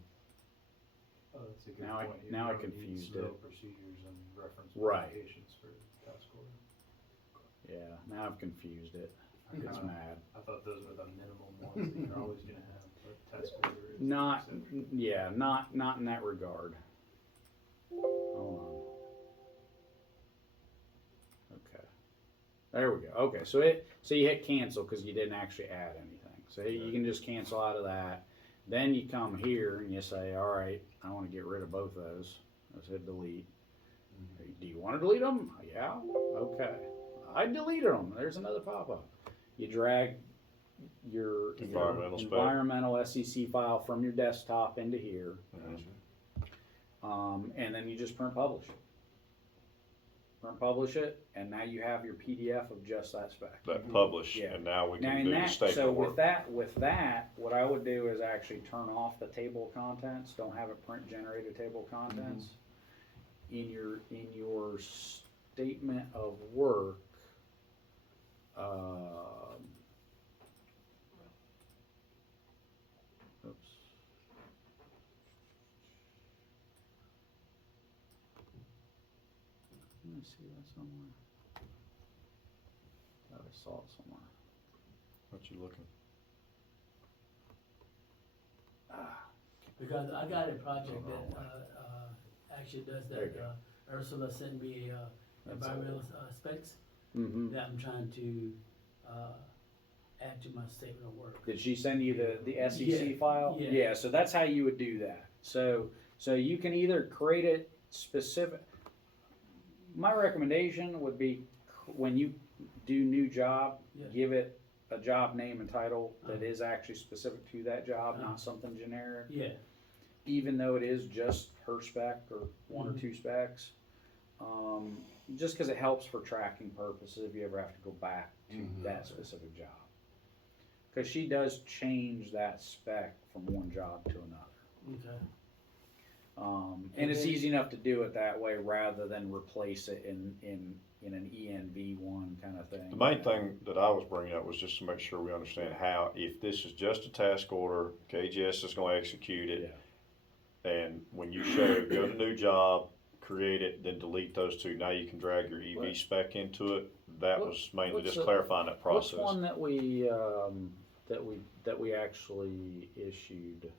Oh, that's a good Now I- point. You now I probably need confused some it. real procedures and reference Right. modifications for task order. Yeah, now I've confused it. It's kinda- mad. I thought those were the minimum ones that you're always gonna have, but task order is. Not, the exception. yeah, not in that regard. Hold on. Okay. There we go. Okay, so you hit cancel because you didn't actually add anything. So you can just cancel out of that. Then you come here and you say, all right, I want to get rid of both those. Let's hit delete. Do you want to delete them? Yeah. Okay. I deleted them. There's another pop-up. You drag your Environmental spec. environmental SEC file from your desktop into here. Mhm. And then you just print publish it. Print publish it, and now you have your PDF of just that spec. That publish, Yeah. and now we Now, can in do the that, statement so of work. with that, what I would do is actually turn off the table of contents. Don't have it print generate a table of contents. In your statement of work. Oops. Let me see that somewhere. Thought I saw it somewhere. What you looking? Because I got a project that, actually does There you that, Ursula sent me, That's environmental, specs Mm-hmm. that I'm trying to, add to my statement of work. Did she send you the SEC Yeah, file? yeah. Yeah, so that's how you would do that. So you can either create it specific. My recommendation would be when you do new job, Yeah. give it a job name and title that is actually specific to that job, Uh-huh. not something generic. Yeah, Even though it is just her spec or one or Mhm. two specs. Just because it helps for tracking purposes if you ever have to go back to Mhm. that specific job. Because she does change that spec from one job to another. okay. And it's then- easy enough to do it that way rather than replace it in an ENV1 kind of thing. The main thing that I was bringing up was just to make sure we understand how, if this is just a task order, KGS is gonna execute it. And when you show, go to new job, create it, then delete those two, now you can drag your EV What- spec into it. That what- was mainly what's just the- clarifying that What's process. one that we actually issued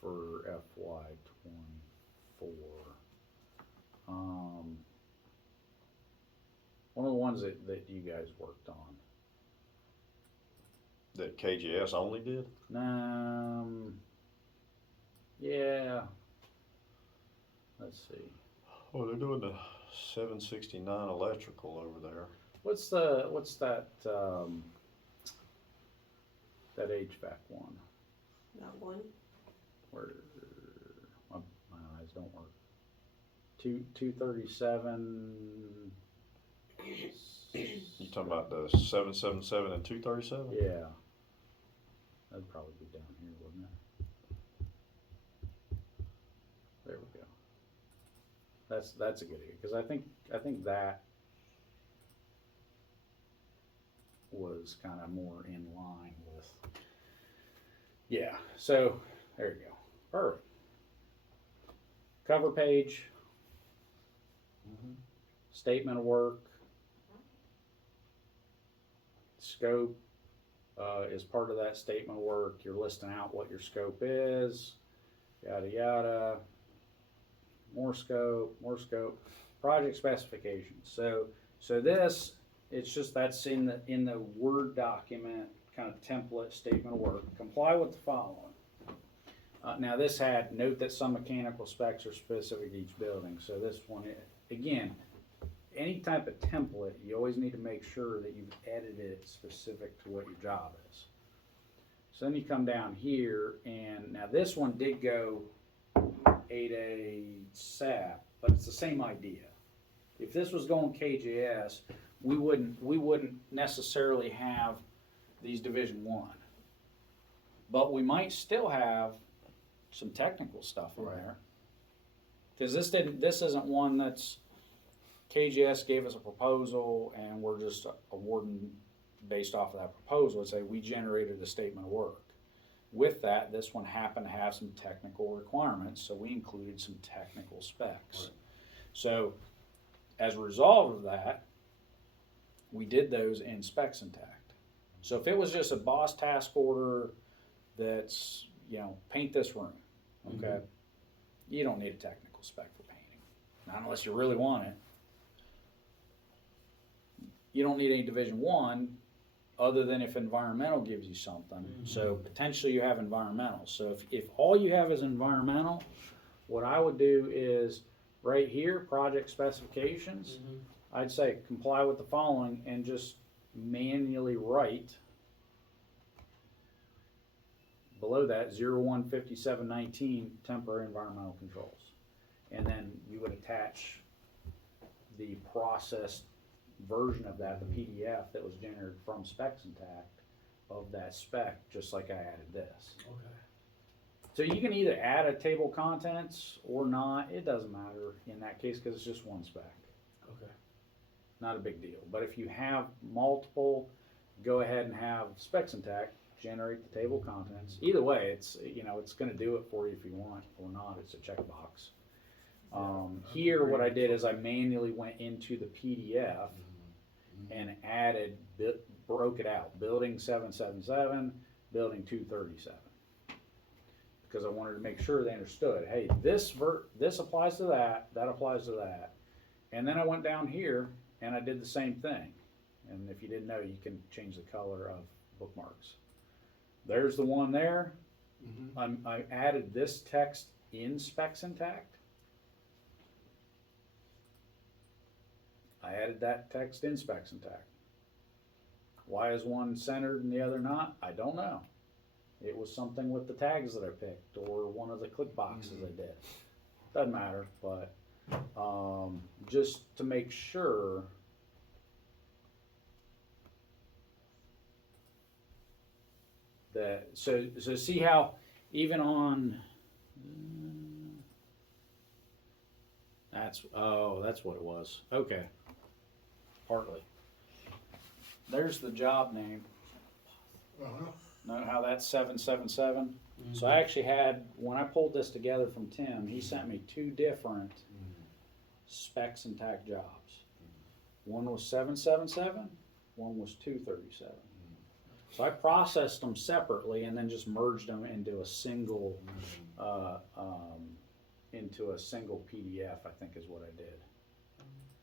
for FY 24? One of the ones that you guys worked on. That KGS only did? Yeah. Let's see. Oh, they're doing the 769 electrical over there. What's that that HVAC one? That one. Where my eyes don't work. two 37. You talking about the 777 and 237? Yeah. That'd probably be down here, wouldn't it? There we go. That's a good idea, because I think that was kind of more in line with. Yeah. So there you go. Perfect. Cover page. Statement of work. Scope is part of that statement of work. You're listing out what your scope is, yada yada. More scope, project specifications. So this, it's just that's in the Word document kind of template statement of work. Comply with the following. Now this had note that some mechanical specs are specific to each building. So this one, again, any type of template, you always need to make sure that you've edited it specific to what your job is. So then you come down here, and now this one did go 8A SAP, but it's the same idea. If this was going KJS, we wouldn't necessarily have these Division 1. But we might still have some technical stuff in there. Because this isn't one that's KGS gave us a proposal and we're just awarding based off of that proposal. Let's say we generated a statement of work. With that, this one happened to have some technical requirements, so we included some technical specs. Right. So as a result of that, we did those in SpecsIntact. So if it was just a boss task order that's, paint this room, okay, you don't need a technical spec for painting, not unless you really want it. You don't need any Division 1 other than if environmental gives you something. So potentially you have environmental. So if all you have is environmental, what I would do is right here, project specifications, I'd say comply with the following and just manually write below that 015719 temporary environmental controls. And then you would attach the processed version of that, the PDF that was generated from SpecsIntact of that spec, just like I added this. Okay. So you can either add a table of contents or not. It doesn't matter in that case because it's just one spec. Okay. Not a big deal. But if you have multiple, go ahead and have SpecsIntact generate the table of contents. Either way, it's it's going to do it for you if you want or not. It's a checkbox. Here, what I did is I manually went into the PDF and added, broke it out. Building 777, building 237. Because I wanted to make sure they understood, hey, this applies to that applies to that. And then I went down here and I did the same thing. And if you didn't know, you can change the color of bookmarks. There's the one there. I added this text in SpecsIntact. I added that text in SpecsIntact. Why is one centered and the other not? I don't know. It was something with the tags that I picked or one of the click boxes I did. Doesn't matter, but just to make sure that, so see how even on, that's what it was. Okay. Partly. There's the job name. Know how that's 777? So I actually had, when I pulled this together from Tim, he sent me two different SpecsIntact jobs. One was 777, one was 237. So I processed them separately and then just merged them into a single PDF, I think is what I did.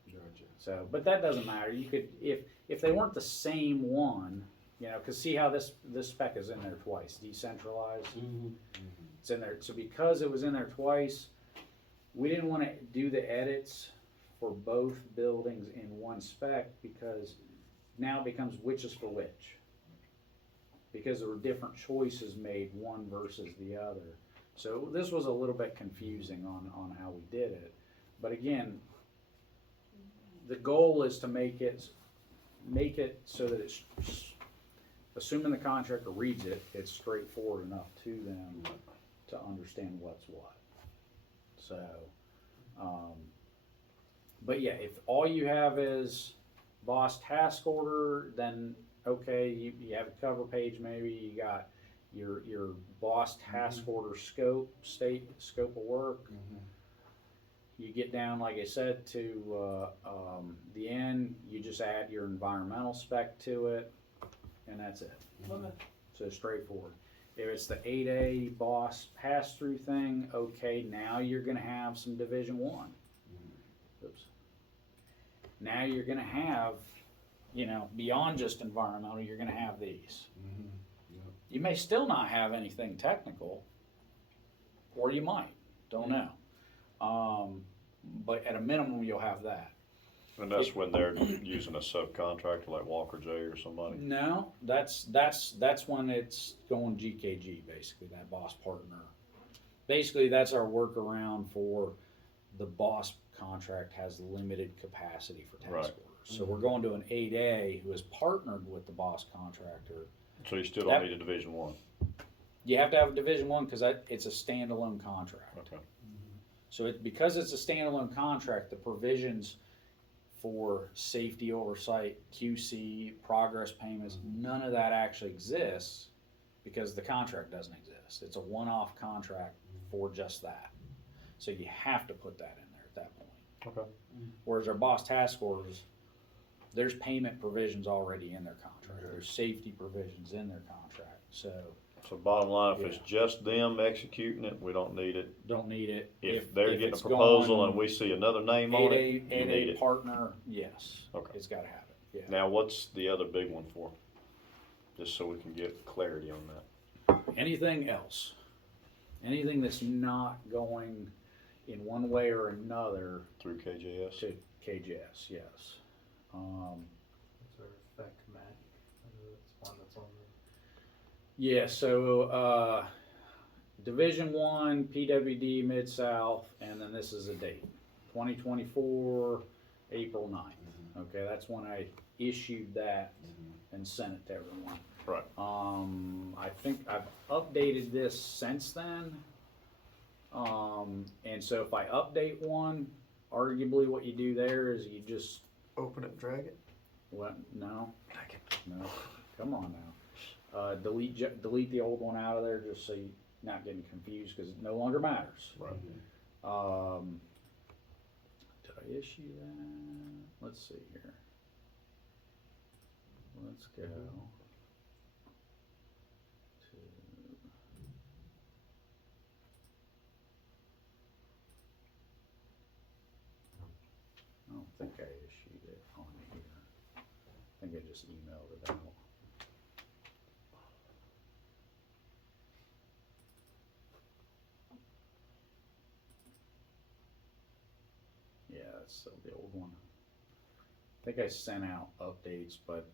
Gotcha. So, but that doesn't matter. You could, if they weren't the same one, because see how this spec is in there twice, decentralized. It's in there. So because it was in there twice, we didn't want to do the edits for both buildings in one spec because now it becomes which is for which. Because there were different choices made, one versus the other. So this was a little bit confusing on how we did it. But again, the goal is to make it so that it's, assuming the contractor reads it, it's straightforward enough to them to understand what's what. So, but yeah, if all you have is boss task order, then okay, you have a cover page, maybe you got your boss task order scope of work. You get down, like I said, to the end, you just add your environmental spec to it, and that's it. Okay. So straightforward. If it's the 8A boss pass-through thing, okay, now you're gonna have some Division 1. Oops. Now you're gonna have, beyond just environmental, you're gonna have these. You may still not have anything technical, or you might, don't know. But at a minimum, you'll have that. And that's when they're using a subcontractor like Walker J or somebody. No, that's when it's going GKG, basically, that boss partner. Basically, that's our workaround for the boss contract has limited capacity for task Right. orders. So we're going to an 8A who is partnered with the boss contractor. So you still don't need a Division 1. You have to have a Division 1 because it's a standalone contract. Okay. So because it's a standalone contract, the provisions for safety oversight, QC, progress payments, none of that actually exists because the contract doesn't exist. It's a one-off contract for just that. So you have to put that in there at that point. Okay. Whereas our boss task orders, there's payment provisions already in their contract. There's safety provisions in their contract. So bottom line, if it's just them executing it, we don't need it. don't need it. If they're getting a it's proposal going and we see another name on it, 8A, you need it. partner, yes. Okay. It's gotta have it, yeah. Now, what's the other big one for? Just so we can get clarity on that. Anything else? Anything that's not going in one way or another Through KJS? to KJS, yes. It's our FEC Mac. That's one that's on there. Yeah, so Division 1, PWD Mid-South, and then this is a date, 2024, April 9th. Okay, that's when I issued that and sent it to everyone. Right. I think I've updated this since then. And so if I update one, arguably what you do there is you just, Open it, drag it. what, no, come on now. Delete the old one out of there just so you're not getting confused because it no longer matters. Right. Did I issue that? Let's see here. Let's go to, I don't think I issued it on here. I think I just emailed it out. Yeah, that's still the old one. I think I sent out updates, but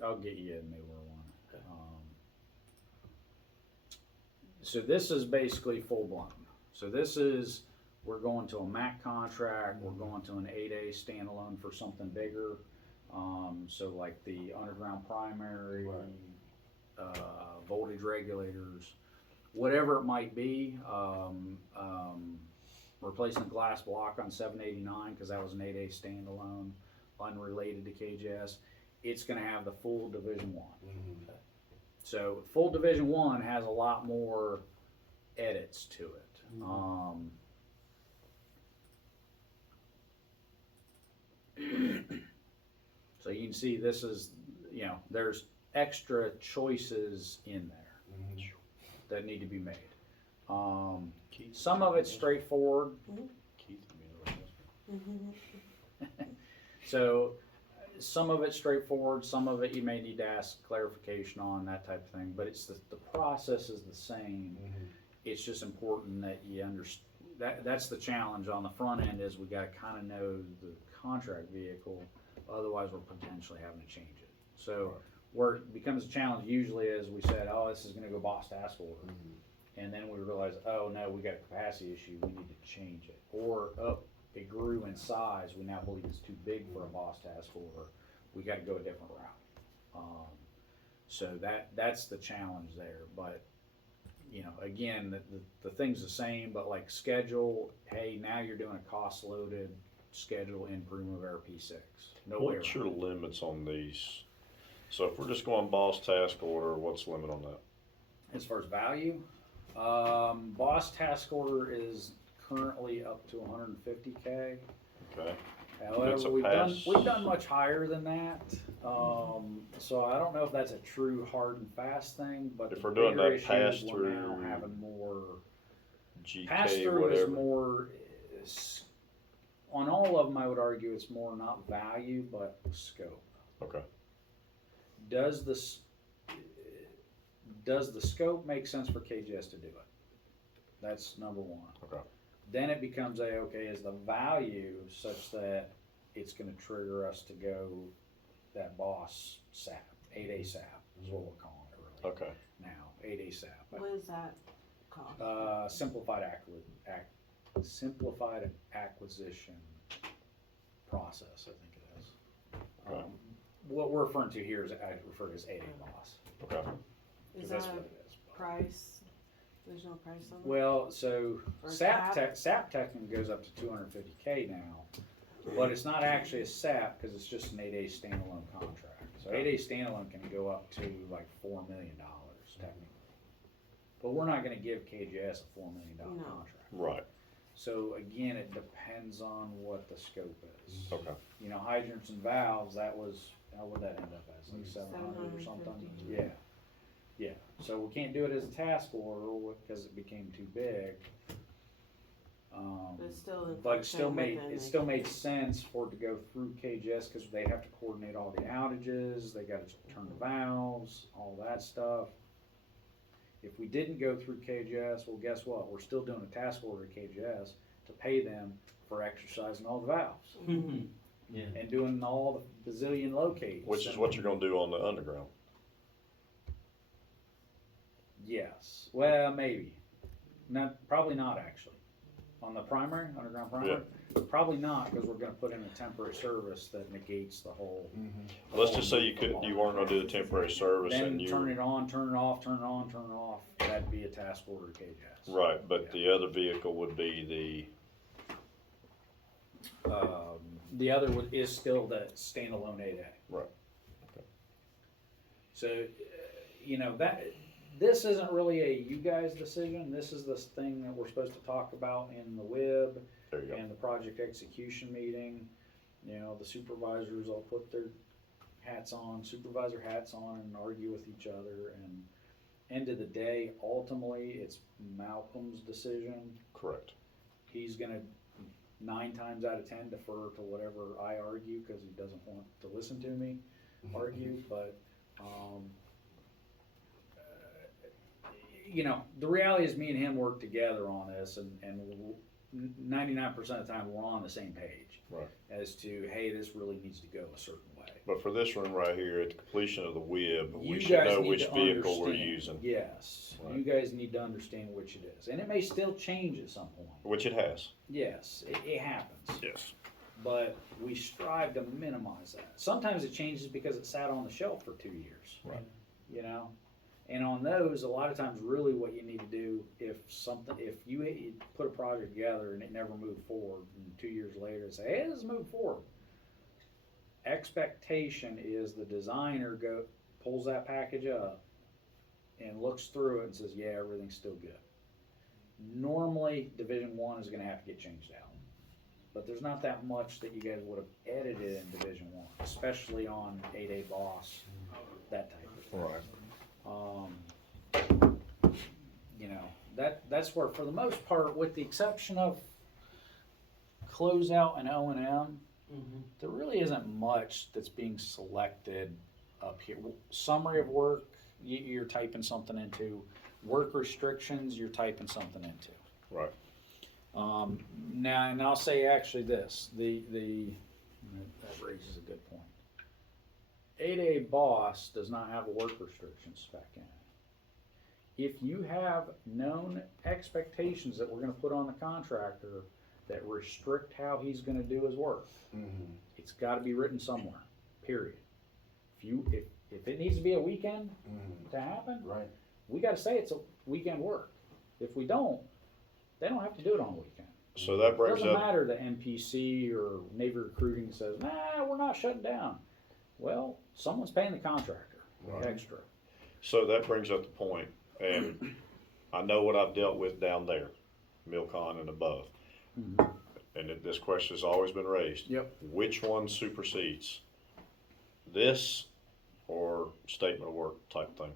I'll get you a newer one. So this is basically full blown. So this is, we're going to a MAC contract, we're going to an 8A standalone for something bigger. So like the underground primary, voltage regulators, whatever it might be. Replacing the glass block on 789 because that was an 8A standalone, unrelated to KJS. It's going to have the full Division 1. So full Division 1 has a lot more edits to it. So you can see this is, there's extra choices in there that need to be made. Some of it's straightforward. So some of it's straightforward, some of it you may need to ask clarification on, that type of thing, but it's the process is the same. It's just important that you understand, that's the challenge on the front end is we gotta kinda know the contract vehicle, otherwise we're potentially having to change it. So where it becomes a challenge usually is we said, oh, this is gonna go boss task order. And then we realize, oh no, we got a capacity issue, we need to change it. Or, oh, it grew in size, we now believe it's too big for a boss task order, we gotta go a different route. So that's the challenge there, but, you know, again, the thing's the same, but like schedule, hey, now you're doing a cost loaded schedule in Primavera P6. No way What's around your limits on these? So if we're just going boss task order, what's the limit on that? As far as value, boss task order is currently up to 150K. Okay. It's However, a we've pass. done much higher than that. So I don't know if that's a true hard and fast thing, but If the we're doing bigger that issue pass is we're now through having more. GK, Pass through whatever. is more. On all of them, I would argue it's more not value but scope. Okay. Does the scope make sense for KGS to do it? That's number one. Okay. Then it becomes okay, is the value such that it's gonna trigger us to go that boss SAP, 8A SAP is what we're calling it really Okay. now, 8A SAP. What is that cost? Simplified acquisition process, I think it is. Right. What we're referring to here is, I refer to as 8A boss, Okay. Is because that that's a what it is. price? There's no price on that? Well, so Or SAP cap? technically goes up to 250K now, but it's not actually a SAP because it's just an 8A standalone contract. So 8A standalone can go up to like $4 million technically. But we're not gonna give KGS a $4 million No. contract. Right. So again, it depends on what the scope is. Okay. You know, hydrants and valves, that was, how would that end up as, like 700 or something? 750. Yeah, yeah, so we can't do it as a task order because it became too big. But it's still in But it still within made sense for it to go through KGS because they have to coordinate all the outages, they gotta turn the valves, all that stuff. If we didn't go through KGS, well, guess what? We're still doing a task order to KGS to pay them for exercising all the valves Yeah. and doing all the bazillion locates. Which is and- what you're gonna do on the underground. Yes, well, maybe. Not, probably not actually. On the primary, underground primary? Probably not, because we're gonna put in a temporary service that negates the whole. Let's just say you weren't gonna do the temporary service Then and you. turn it on, turn it off, turn it on, turn it off, that'd be a task order to KGS. Right, but the other vehicle would be The other one is still the standalone 8A. Right. Okay. So, you know, this isn't really a you guys decision, this is this thing that we're supposed to talk about in the WIB There you go. and the project execution meeting. You know, the supervisors all put their supervisor hats on and argue with each other, and end of the day, ultimately, it's Malcolm's decision. Correct. He's gonna 9 times out of 10 defer to whatever I argue, cause he doesn't want to listen to me argue, but, you know, the reality is me and him work together on this, and 99% of the time, we're on the same page. Right. As to, hey, this really needs to go a certain way. But for this room right here, at the completion of the WIB, we You should guys know need which to vehicle we're understand- using, Yes, Right. you guys need to understand which it is, and it may still change at some point. which it has. Yes, it happens. Yes. But we strive to minimize that. Sometimes it changes because it sat on the shelf for 2 years. Right. You know, and on those, a lot of times, really, what you need to do if you put a project together and it never moved forward, and 2 years later say, hey, let's move forward. Expectation is the designer pulls that package up and looks through it and says, yeah, everything's still good. Normally, Division 1 is going to have to get changed out, but there's not that much that you guys would have edited in Division 1, especially on 8A boss, that type of thing. Right. You know, that's where, for the most part, with the exception of closeout and O&M, there really isn't much that's being selected up here. Summary of work, you're typing something into. Work restrictions, you're typing something into. Right. Now, and I'll say actually this, that raises a good point. 8A boss does not have a work restriction spec in it. If you have known expectations that we're gonna put on the contractor that restrict how he's gonna do his work. Mm-hmm. It's gotta be written somewhere, period. If it needs to be a weekend Mm-hmm. to happen, Right. we gotta say it's a weekend work. If we don't, they don't have to do it on a weekend. So that It brings doesn't up, matter that NPC or Navy Recruiting says, nah, we're not shutting down. Well, someone's paying the contractor Right. extra. so that brings up the point, and I know what I've dealt with down there, Milcon and above. Mhm. And this question has always been raised. Yep. Which one supersedes? This or statement of work type thing?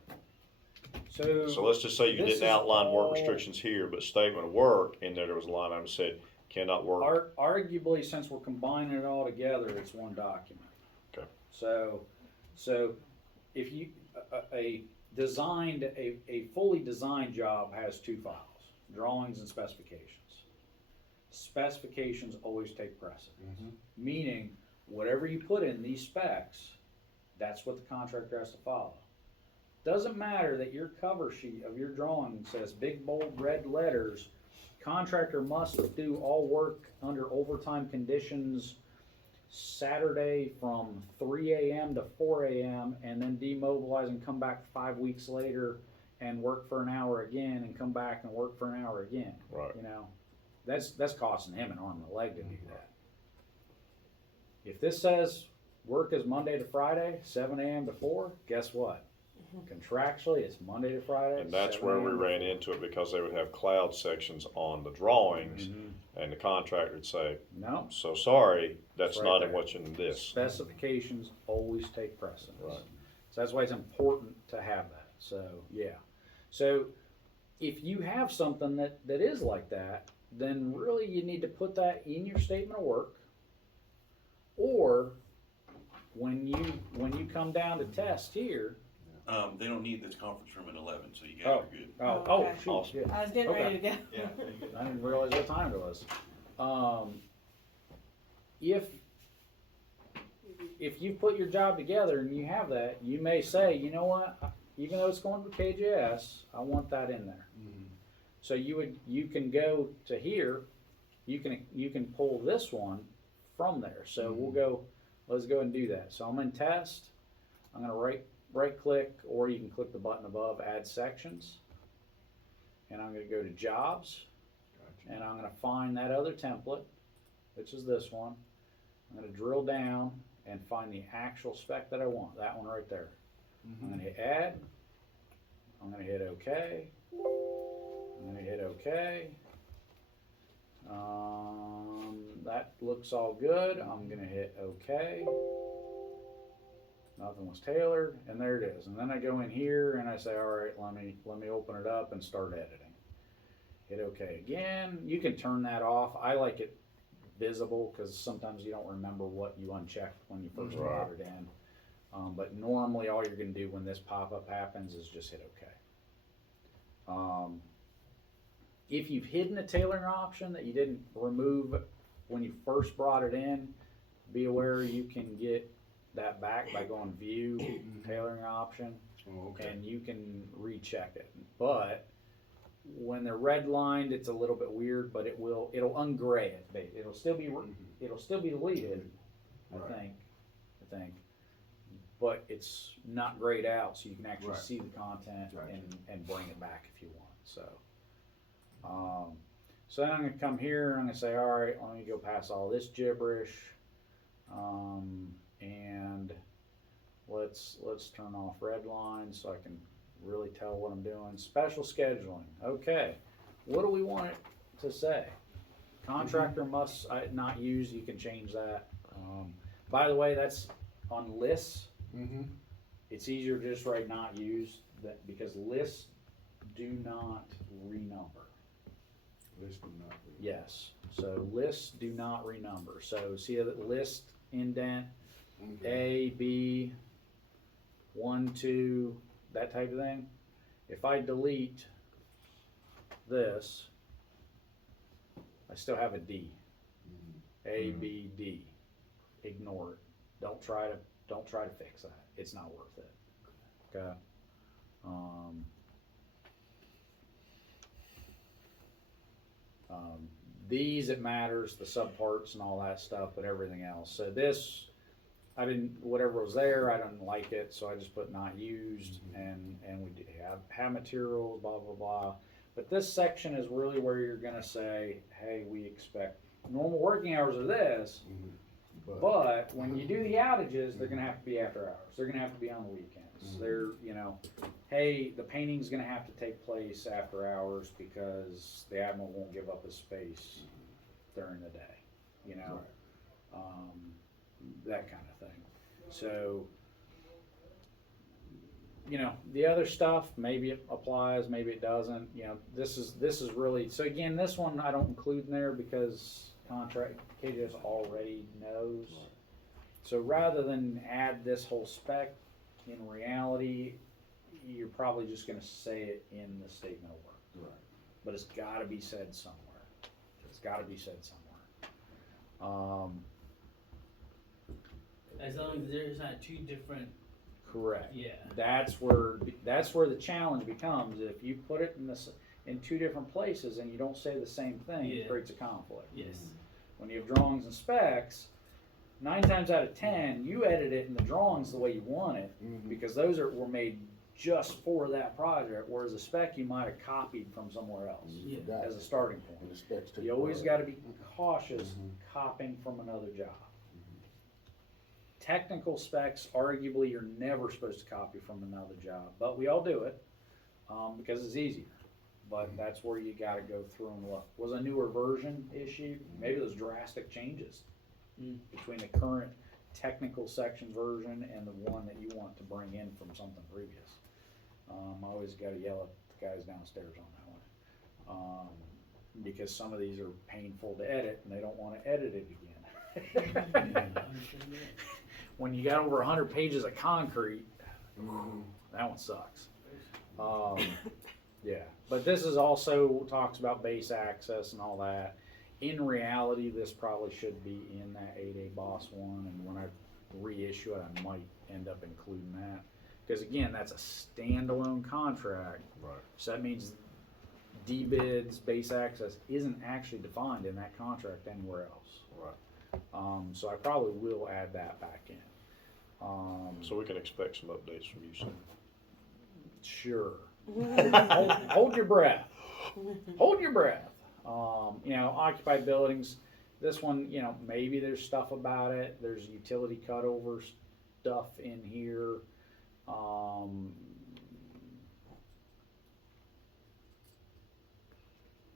So let's just say you this didn't is outline work all- restrictions here, but statement of work, in there was a line item that said cannot work. Arguably, since we're combining it all together, it's one document. Okay. So if you, a fully designed job has two files, drawings and specifications. Specifications always take precedence. Mm-hmm. Meaning, whatever you put in these specs, that's what the contractor has to follow. Doesn't matter that your cover sheet of your drawing says big bold red letters, contractor must do all work under overtime conditions Saturday from 3 a.m. to 4 a.m. and then demobilize and come back 5 weeks later and work for an hour again and come back and work for an hour again. Right. You know, that's costing him an arm and a leg to do that. If this says work is Monday to Friday, 7 a.m. to 4, guess what? Contractually, it's Monday to Friday. And that's 7 where we a.m. to ran 4. into it, because they would have cloud sections on the drawings, Mhm. and the contractor would say, No, so sorry, that's Right not there. in what's in this. specifications always take precedence. Right. So that's why it's important to have that. So, yeah. So if you have something that is like that, then really you need to put that in your statement of work. Or when you come down to test here, They don't need this conference room at 11, so you guys Oh. are good. Oh, okay. shoot, Awesome. yeah. I was getting Okay. ready to go. Yeah. I didn't realize what time it was. If you put your job together and you have that, you may say, you know what, even though it's going to KJS, I want that in there. Mm-hmm. So you can go to here, you can pull this one from there. So let's go and do that. So I'm in test. I'm gonna right click, or you can click the button above, add sections. And I'm gonna go to jobs, Gotcha. and I'm gonna find that other template, which is this one. I'm gonna drill down and find the actual spec that I want, that one right there. I'm gonna hit add, I'm gonna hit OK, I'm gonna hit OK. That looks all good, I'm gonna hit OK. Nothing was tailored, and there it is. And then I go in here and I say, all right, let me open it up and start editing. Hit OK again. You can turn that off. I like it visible because sometimes you don't remember what you unchecked when you first Right. brought it in. But normally all you're going to do when this pop-up happens is just hit OK. If you've hidden a tailoring option that you didn't remove when you first brought it in, be aware you can get that back by going view tailoring option, Oh, okay. and you can recheck it. But when they're redlined, it's a little bit weird, but it'll ungray it. It'll still be deleted, Right. I think, but it's not grayed out, so you can actually Right. see the content Gotcha. and bring it back if you want. So then I'm gonna come here and I'm gonna say, all right, let me go past all this gibberish, and let's turn off red lines so I can really tell what I'm doing. Special scheduling. Okay, what do we want it to say? Contractor must not use. You can change that. By the way, that's on lists. Mm-hmm. It's easier to just write not used, because lists do not renumber. List do not read. Yes, so lists do not renumber. So see that list indent Okay. A, B, 1, 2, that type of thing. If I delete this, I still have a D. Mhm. A, B, D. Ignore it. Don't try to fix that. It's not worth it. Okay. These, it matters, the subparts and all that stuff, but everything else. So this, whatever was there, I didn't like it, so I just put not used, and we have materials, blah, blah, blah. But this section is really where you're gonna say, hey, we expect, normal working hours are this, but when you do the outages, they're gonna have to be after hours, they're gonna have to be on the weekends. They're, hey, the painting's gonna have to take place after hours because the admiral won't give up his space during the day, that kind of thing. So, the other stuff, maybe it applies, maybe it doesn't, this is really, so again, this one I don't include in there because contract, KJS already knows. So rather than add this whole spec, in reality, you're probably just gonna say it in the statement of work. Right. But it's gotta be said somewhere. It's gotta be said somewhere. As long as there's not two different, Correct. yeah. That's where the challenge becomes. If you put it in two different places and you don't say the same thing, Yeah. it creates a conflict. Yes. When you have drawings and specs, 9 times out of 10, you edit it in the drawings the way you want it, because those were made just for that project, whereas a spec you might have copied from somewhere else Yeah. as a starting point. And the specs take You always part. got to be cautious copying from another job. Technical specs, arguably, you're never supposed to copy from another job, but we all do it because it's easier. But that's where you got to go through and look. Was a newer version issued? Maybe there's drastic changes between the current technical section version and the one that you want to bring in from something previous. I always got to yell at the guys downstairs on that one because some of these are painful to edit and they don't want to edit it again. When you got over 100 pages of concrete, that one sucks. Yeah, but this is also talks about base access and all that. In reality, this probably should be in that 8A boss one, and when I reissue it, I might end up including that. Because again, that's a standalone contract. Right. So that means D-bids, base access isn't actually defined in that contract anywhere else. Right. So I probably will add that back in. So we can expect some updates from you soon. Sure. hold your breath. Hold your breath. Occupied buildings. This one, maybe there's stuff about it. There's utility cutover stuff in here.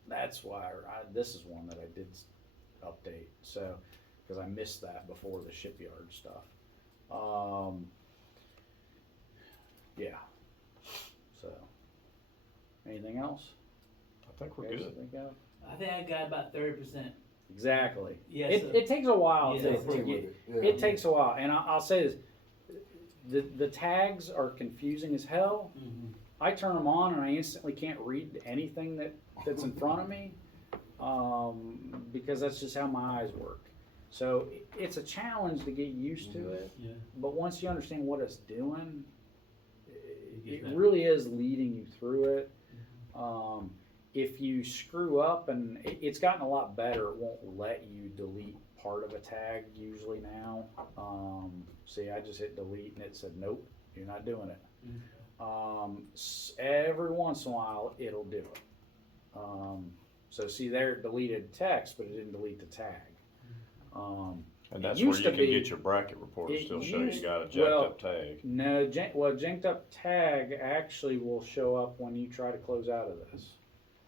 That's why this is one that I did update. So, because I missed that before the shipyard stuff. Yeah. So, anything else? I think we're Guys good. think of? I think I got about 30%. Exactly. Yes. It takes a while Yeah, to that's get. Yeah. It takes a while, and I'll say this: the tags are confusing as hell. Mhm. I turn them on and I instantly can't read anything that's in front of me because that's just how my eyes work. So it's a challenge to get used to it. Yeah. But once you understand what it's doing, it better. really is leading you through it. If you screw up, and it's gotten a lot better, it won't let you delete part of a tag usually now. See, I just hit delete and it said, nope, you're not doing it. Every once in a while, it'll do it. So see there, it deleted text, but it didn't delete the tag. And It that's where used you to can be- get your bracket report and it still show you used- got a jacked well, up tag. No, janked up tag actually will show up when you try to close out of this.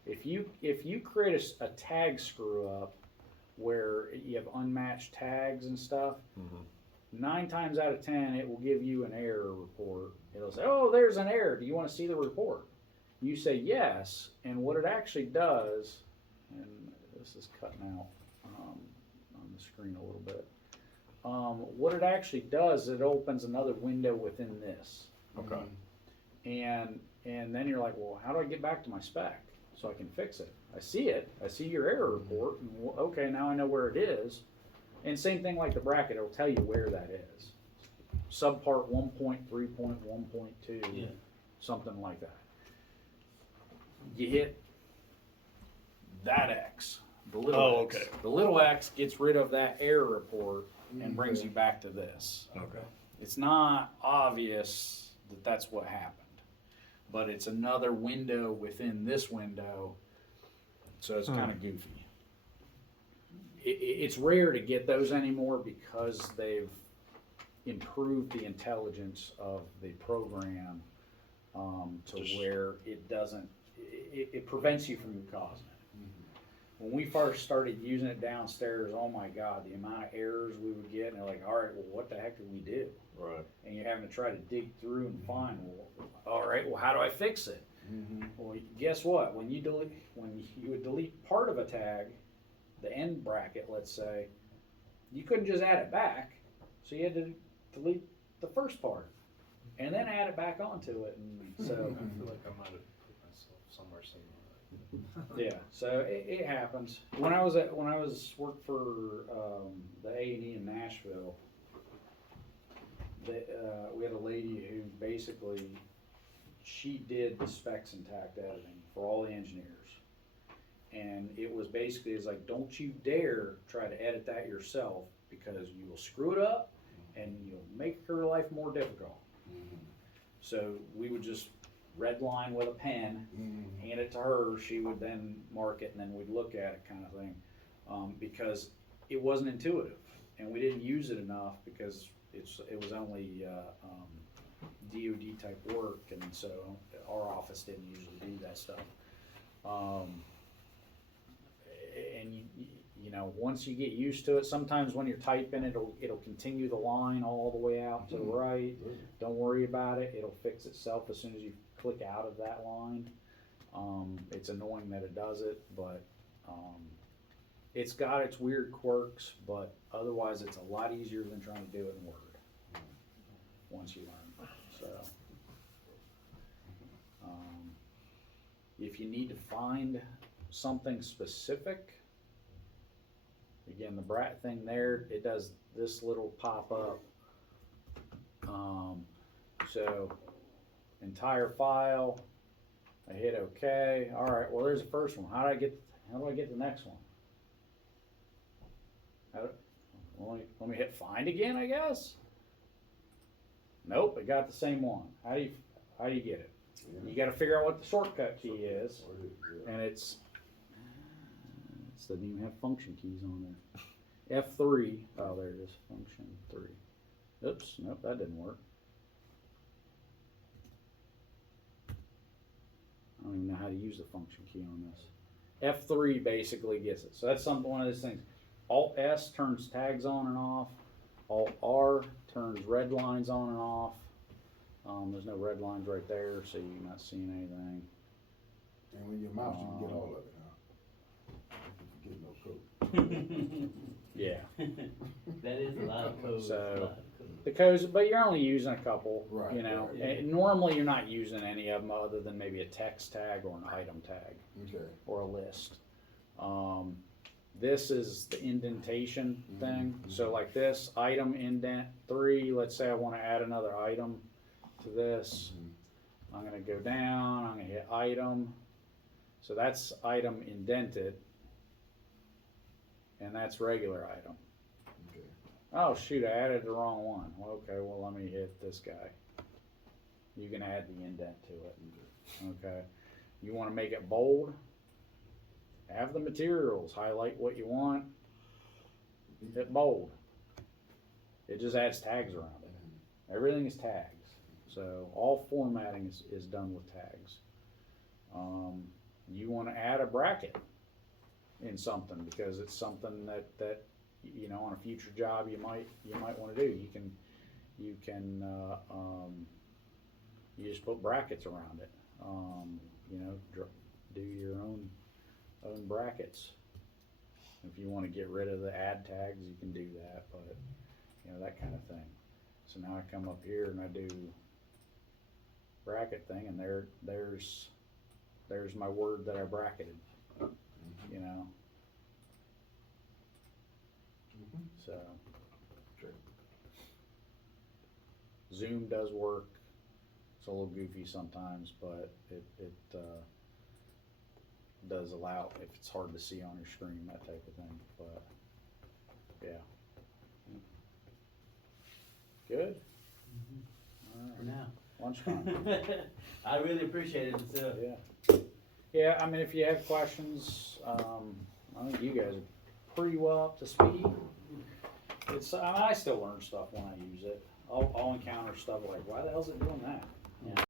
If you create a tag screw up where you have unmatched tags and stuff, 9 times out of 10 it will give you an error report. It'll say, "Oh, there's an error. Do you want to see the report?" You say yes, and what it actually does, and this is cutting out on the screen a little bit. What it actually does, it opens another window within this. Okay. And then you're like, well, how do I get back to my spec so I can fix it? I see it. I see your error report. And okay, now I know where it is. And same thing like the bracket, it'll tell you where that is. Subpart 1.3.1.2, Yeah. something like that. You hit that X. The little Oh, X. okay. The little X gets rid of that error report and brings you back to this. Okay. It's not obvious that that's what happened, but it's another window within this window, so it's kind of goofy. It's rare to get those anymore because they've improved the intelligence of the program to Just- where it prevents you from causing it. When we first started using it downstairs, oh my God, the amount of errors we would get, and they're like, all right, well, what the heck did we do? Right. And you're having to try to dig through and find, well, all right, well, how do I fix it? Well, guess what? When you would delete part of a tag, the end bracket, let's say, you couldn't just add it back, so you had to delete the first part and then add it back onto it, and so. I feel like I might have put myself somewhere similar. Yeah, so it happens. When I was worked for the A&E in Nashville, we had a lady who basically she did the SpecsIntact editing for all the engineers, and it was basically it's like, don't you dare try to edit that yourself because you will screw it up and you'll make her life more difficult. So we would just red line with a pen, hand it to her, she would then mark it, and then we'd look at it kind of thing. Because it wasn't intuitive, and we didn't use it enough because it was only DoD type work, and so our office didn't usually do that stuff. And you know, once you get used to it, sometimes when you're typing, it'll continue the line all the way out to the right. Don't worry about it; it'll fix itself as soon as you click out of that line. It's annoying that it does it, but it's got its weird quirks, but otherwise it's a lot easier than trying to do it in Word once you learn. So if you need to find something specific, again, the brat thing there, it does this little pop up. So entire file, I hit OK. All right, well, there's the first one. How do I get the next one? Let me hit find again, I guess. Nope, it got the same one. How do you get it? You got to figure out what the shortcut key is, and it doesn't even have function keys on there. F3. Oh, there it is. Function 3. Oops. Nope, that didn't work. I don't even know how to use the function key on this. F3 basically gets it. So that's one of those things. Alt S turns tags on and off. Alt R turns red lines on and off. There's no red lines right there, so you're not seeing anything. And when your mouse, you can get all of it, huh? You forget no code. Yeah. That is a lot of code. So, a lot of code. But you're only using a couple, Right, you know. right. And normally you're not using any of them other than maybe a text tag or an item tag Okay. or a list. This is the indentation thing. So like this, item indent 3, let's say I want to add another item to this. I'm going to go down, I'm going to hit item. So that's item indented. And that's regular item. Okay. Oh shoot, I added the wrong one. Well, okay, well let me hit this guy. You can add the indent to it. Okay. You want to make it bold? Have the materials, highlight what you want, hit bold. It just adds tags around it. Everything is tags. So all formatting is done with tags. You want to add a bracket in something because it's something that you know on a future job you might want to do. You just put brackets around it. You know, do your own brackets. If you want to get rid of the add tags, you can do that, but you know, that kind of thing. So now I come up here and I do bracket thing, and there's my word that I bracketed. You know. So Sure. Zoom does work. It's a little goofy sometimes, but does allow, if it's hard to see on your screen, that type of thing, but, yeah. Good? For Alright, now. lunchtime, I really appreciate it, so. yeah. Yeah, I mean, if you have questions, I think you guys are pretty well up to speed. It's, I mean, I still learn stuff when I use it. I'll encounter stuff like, why the hell's it doing that?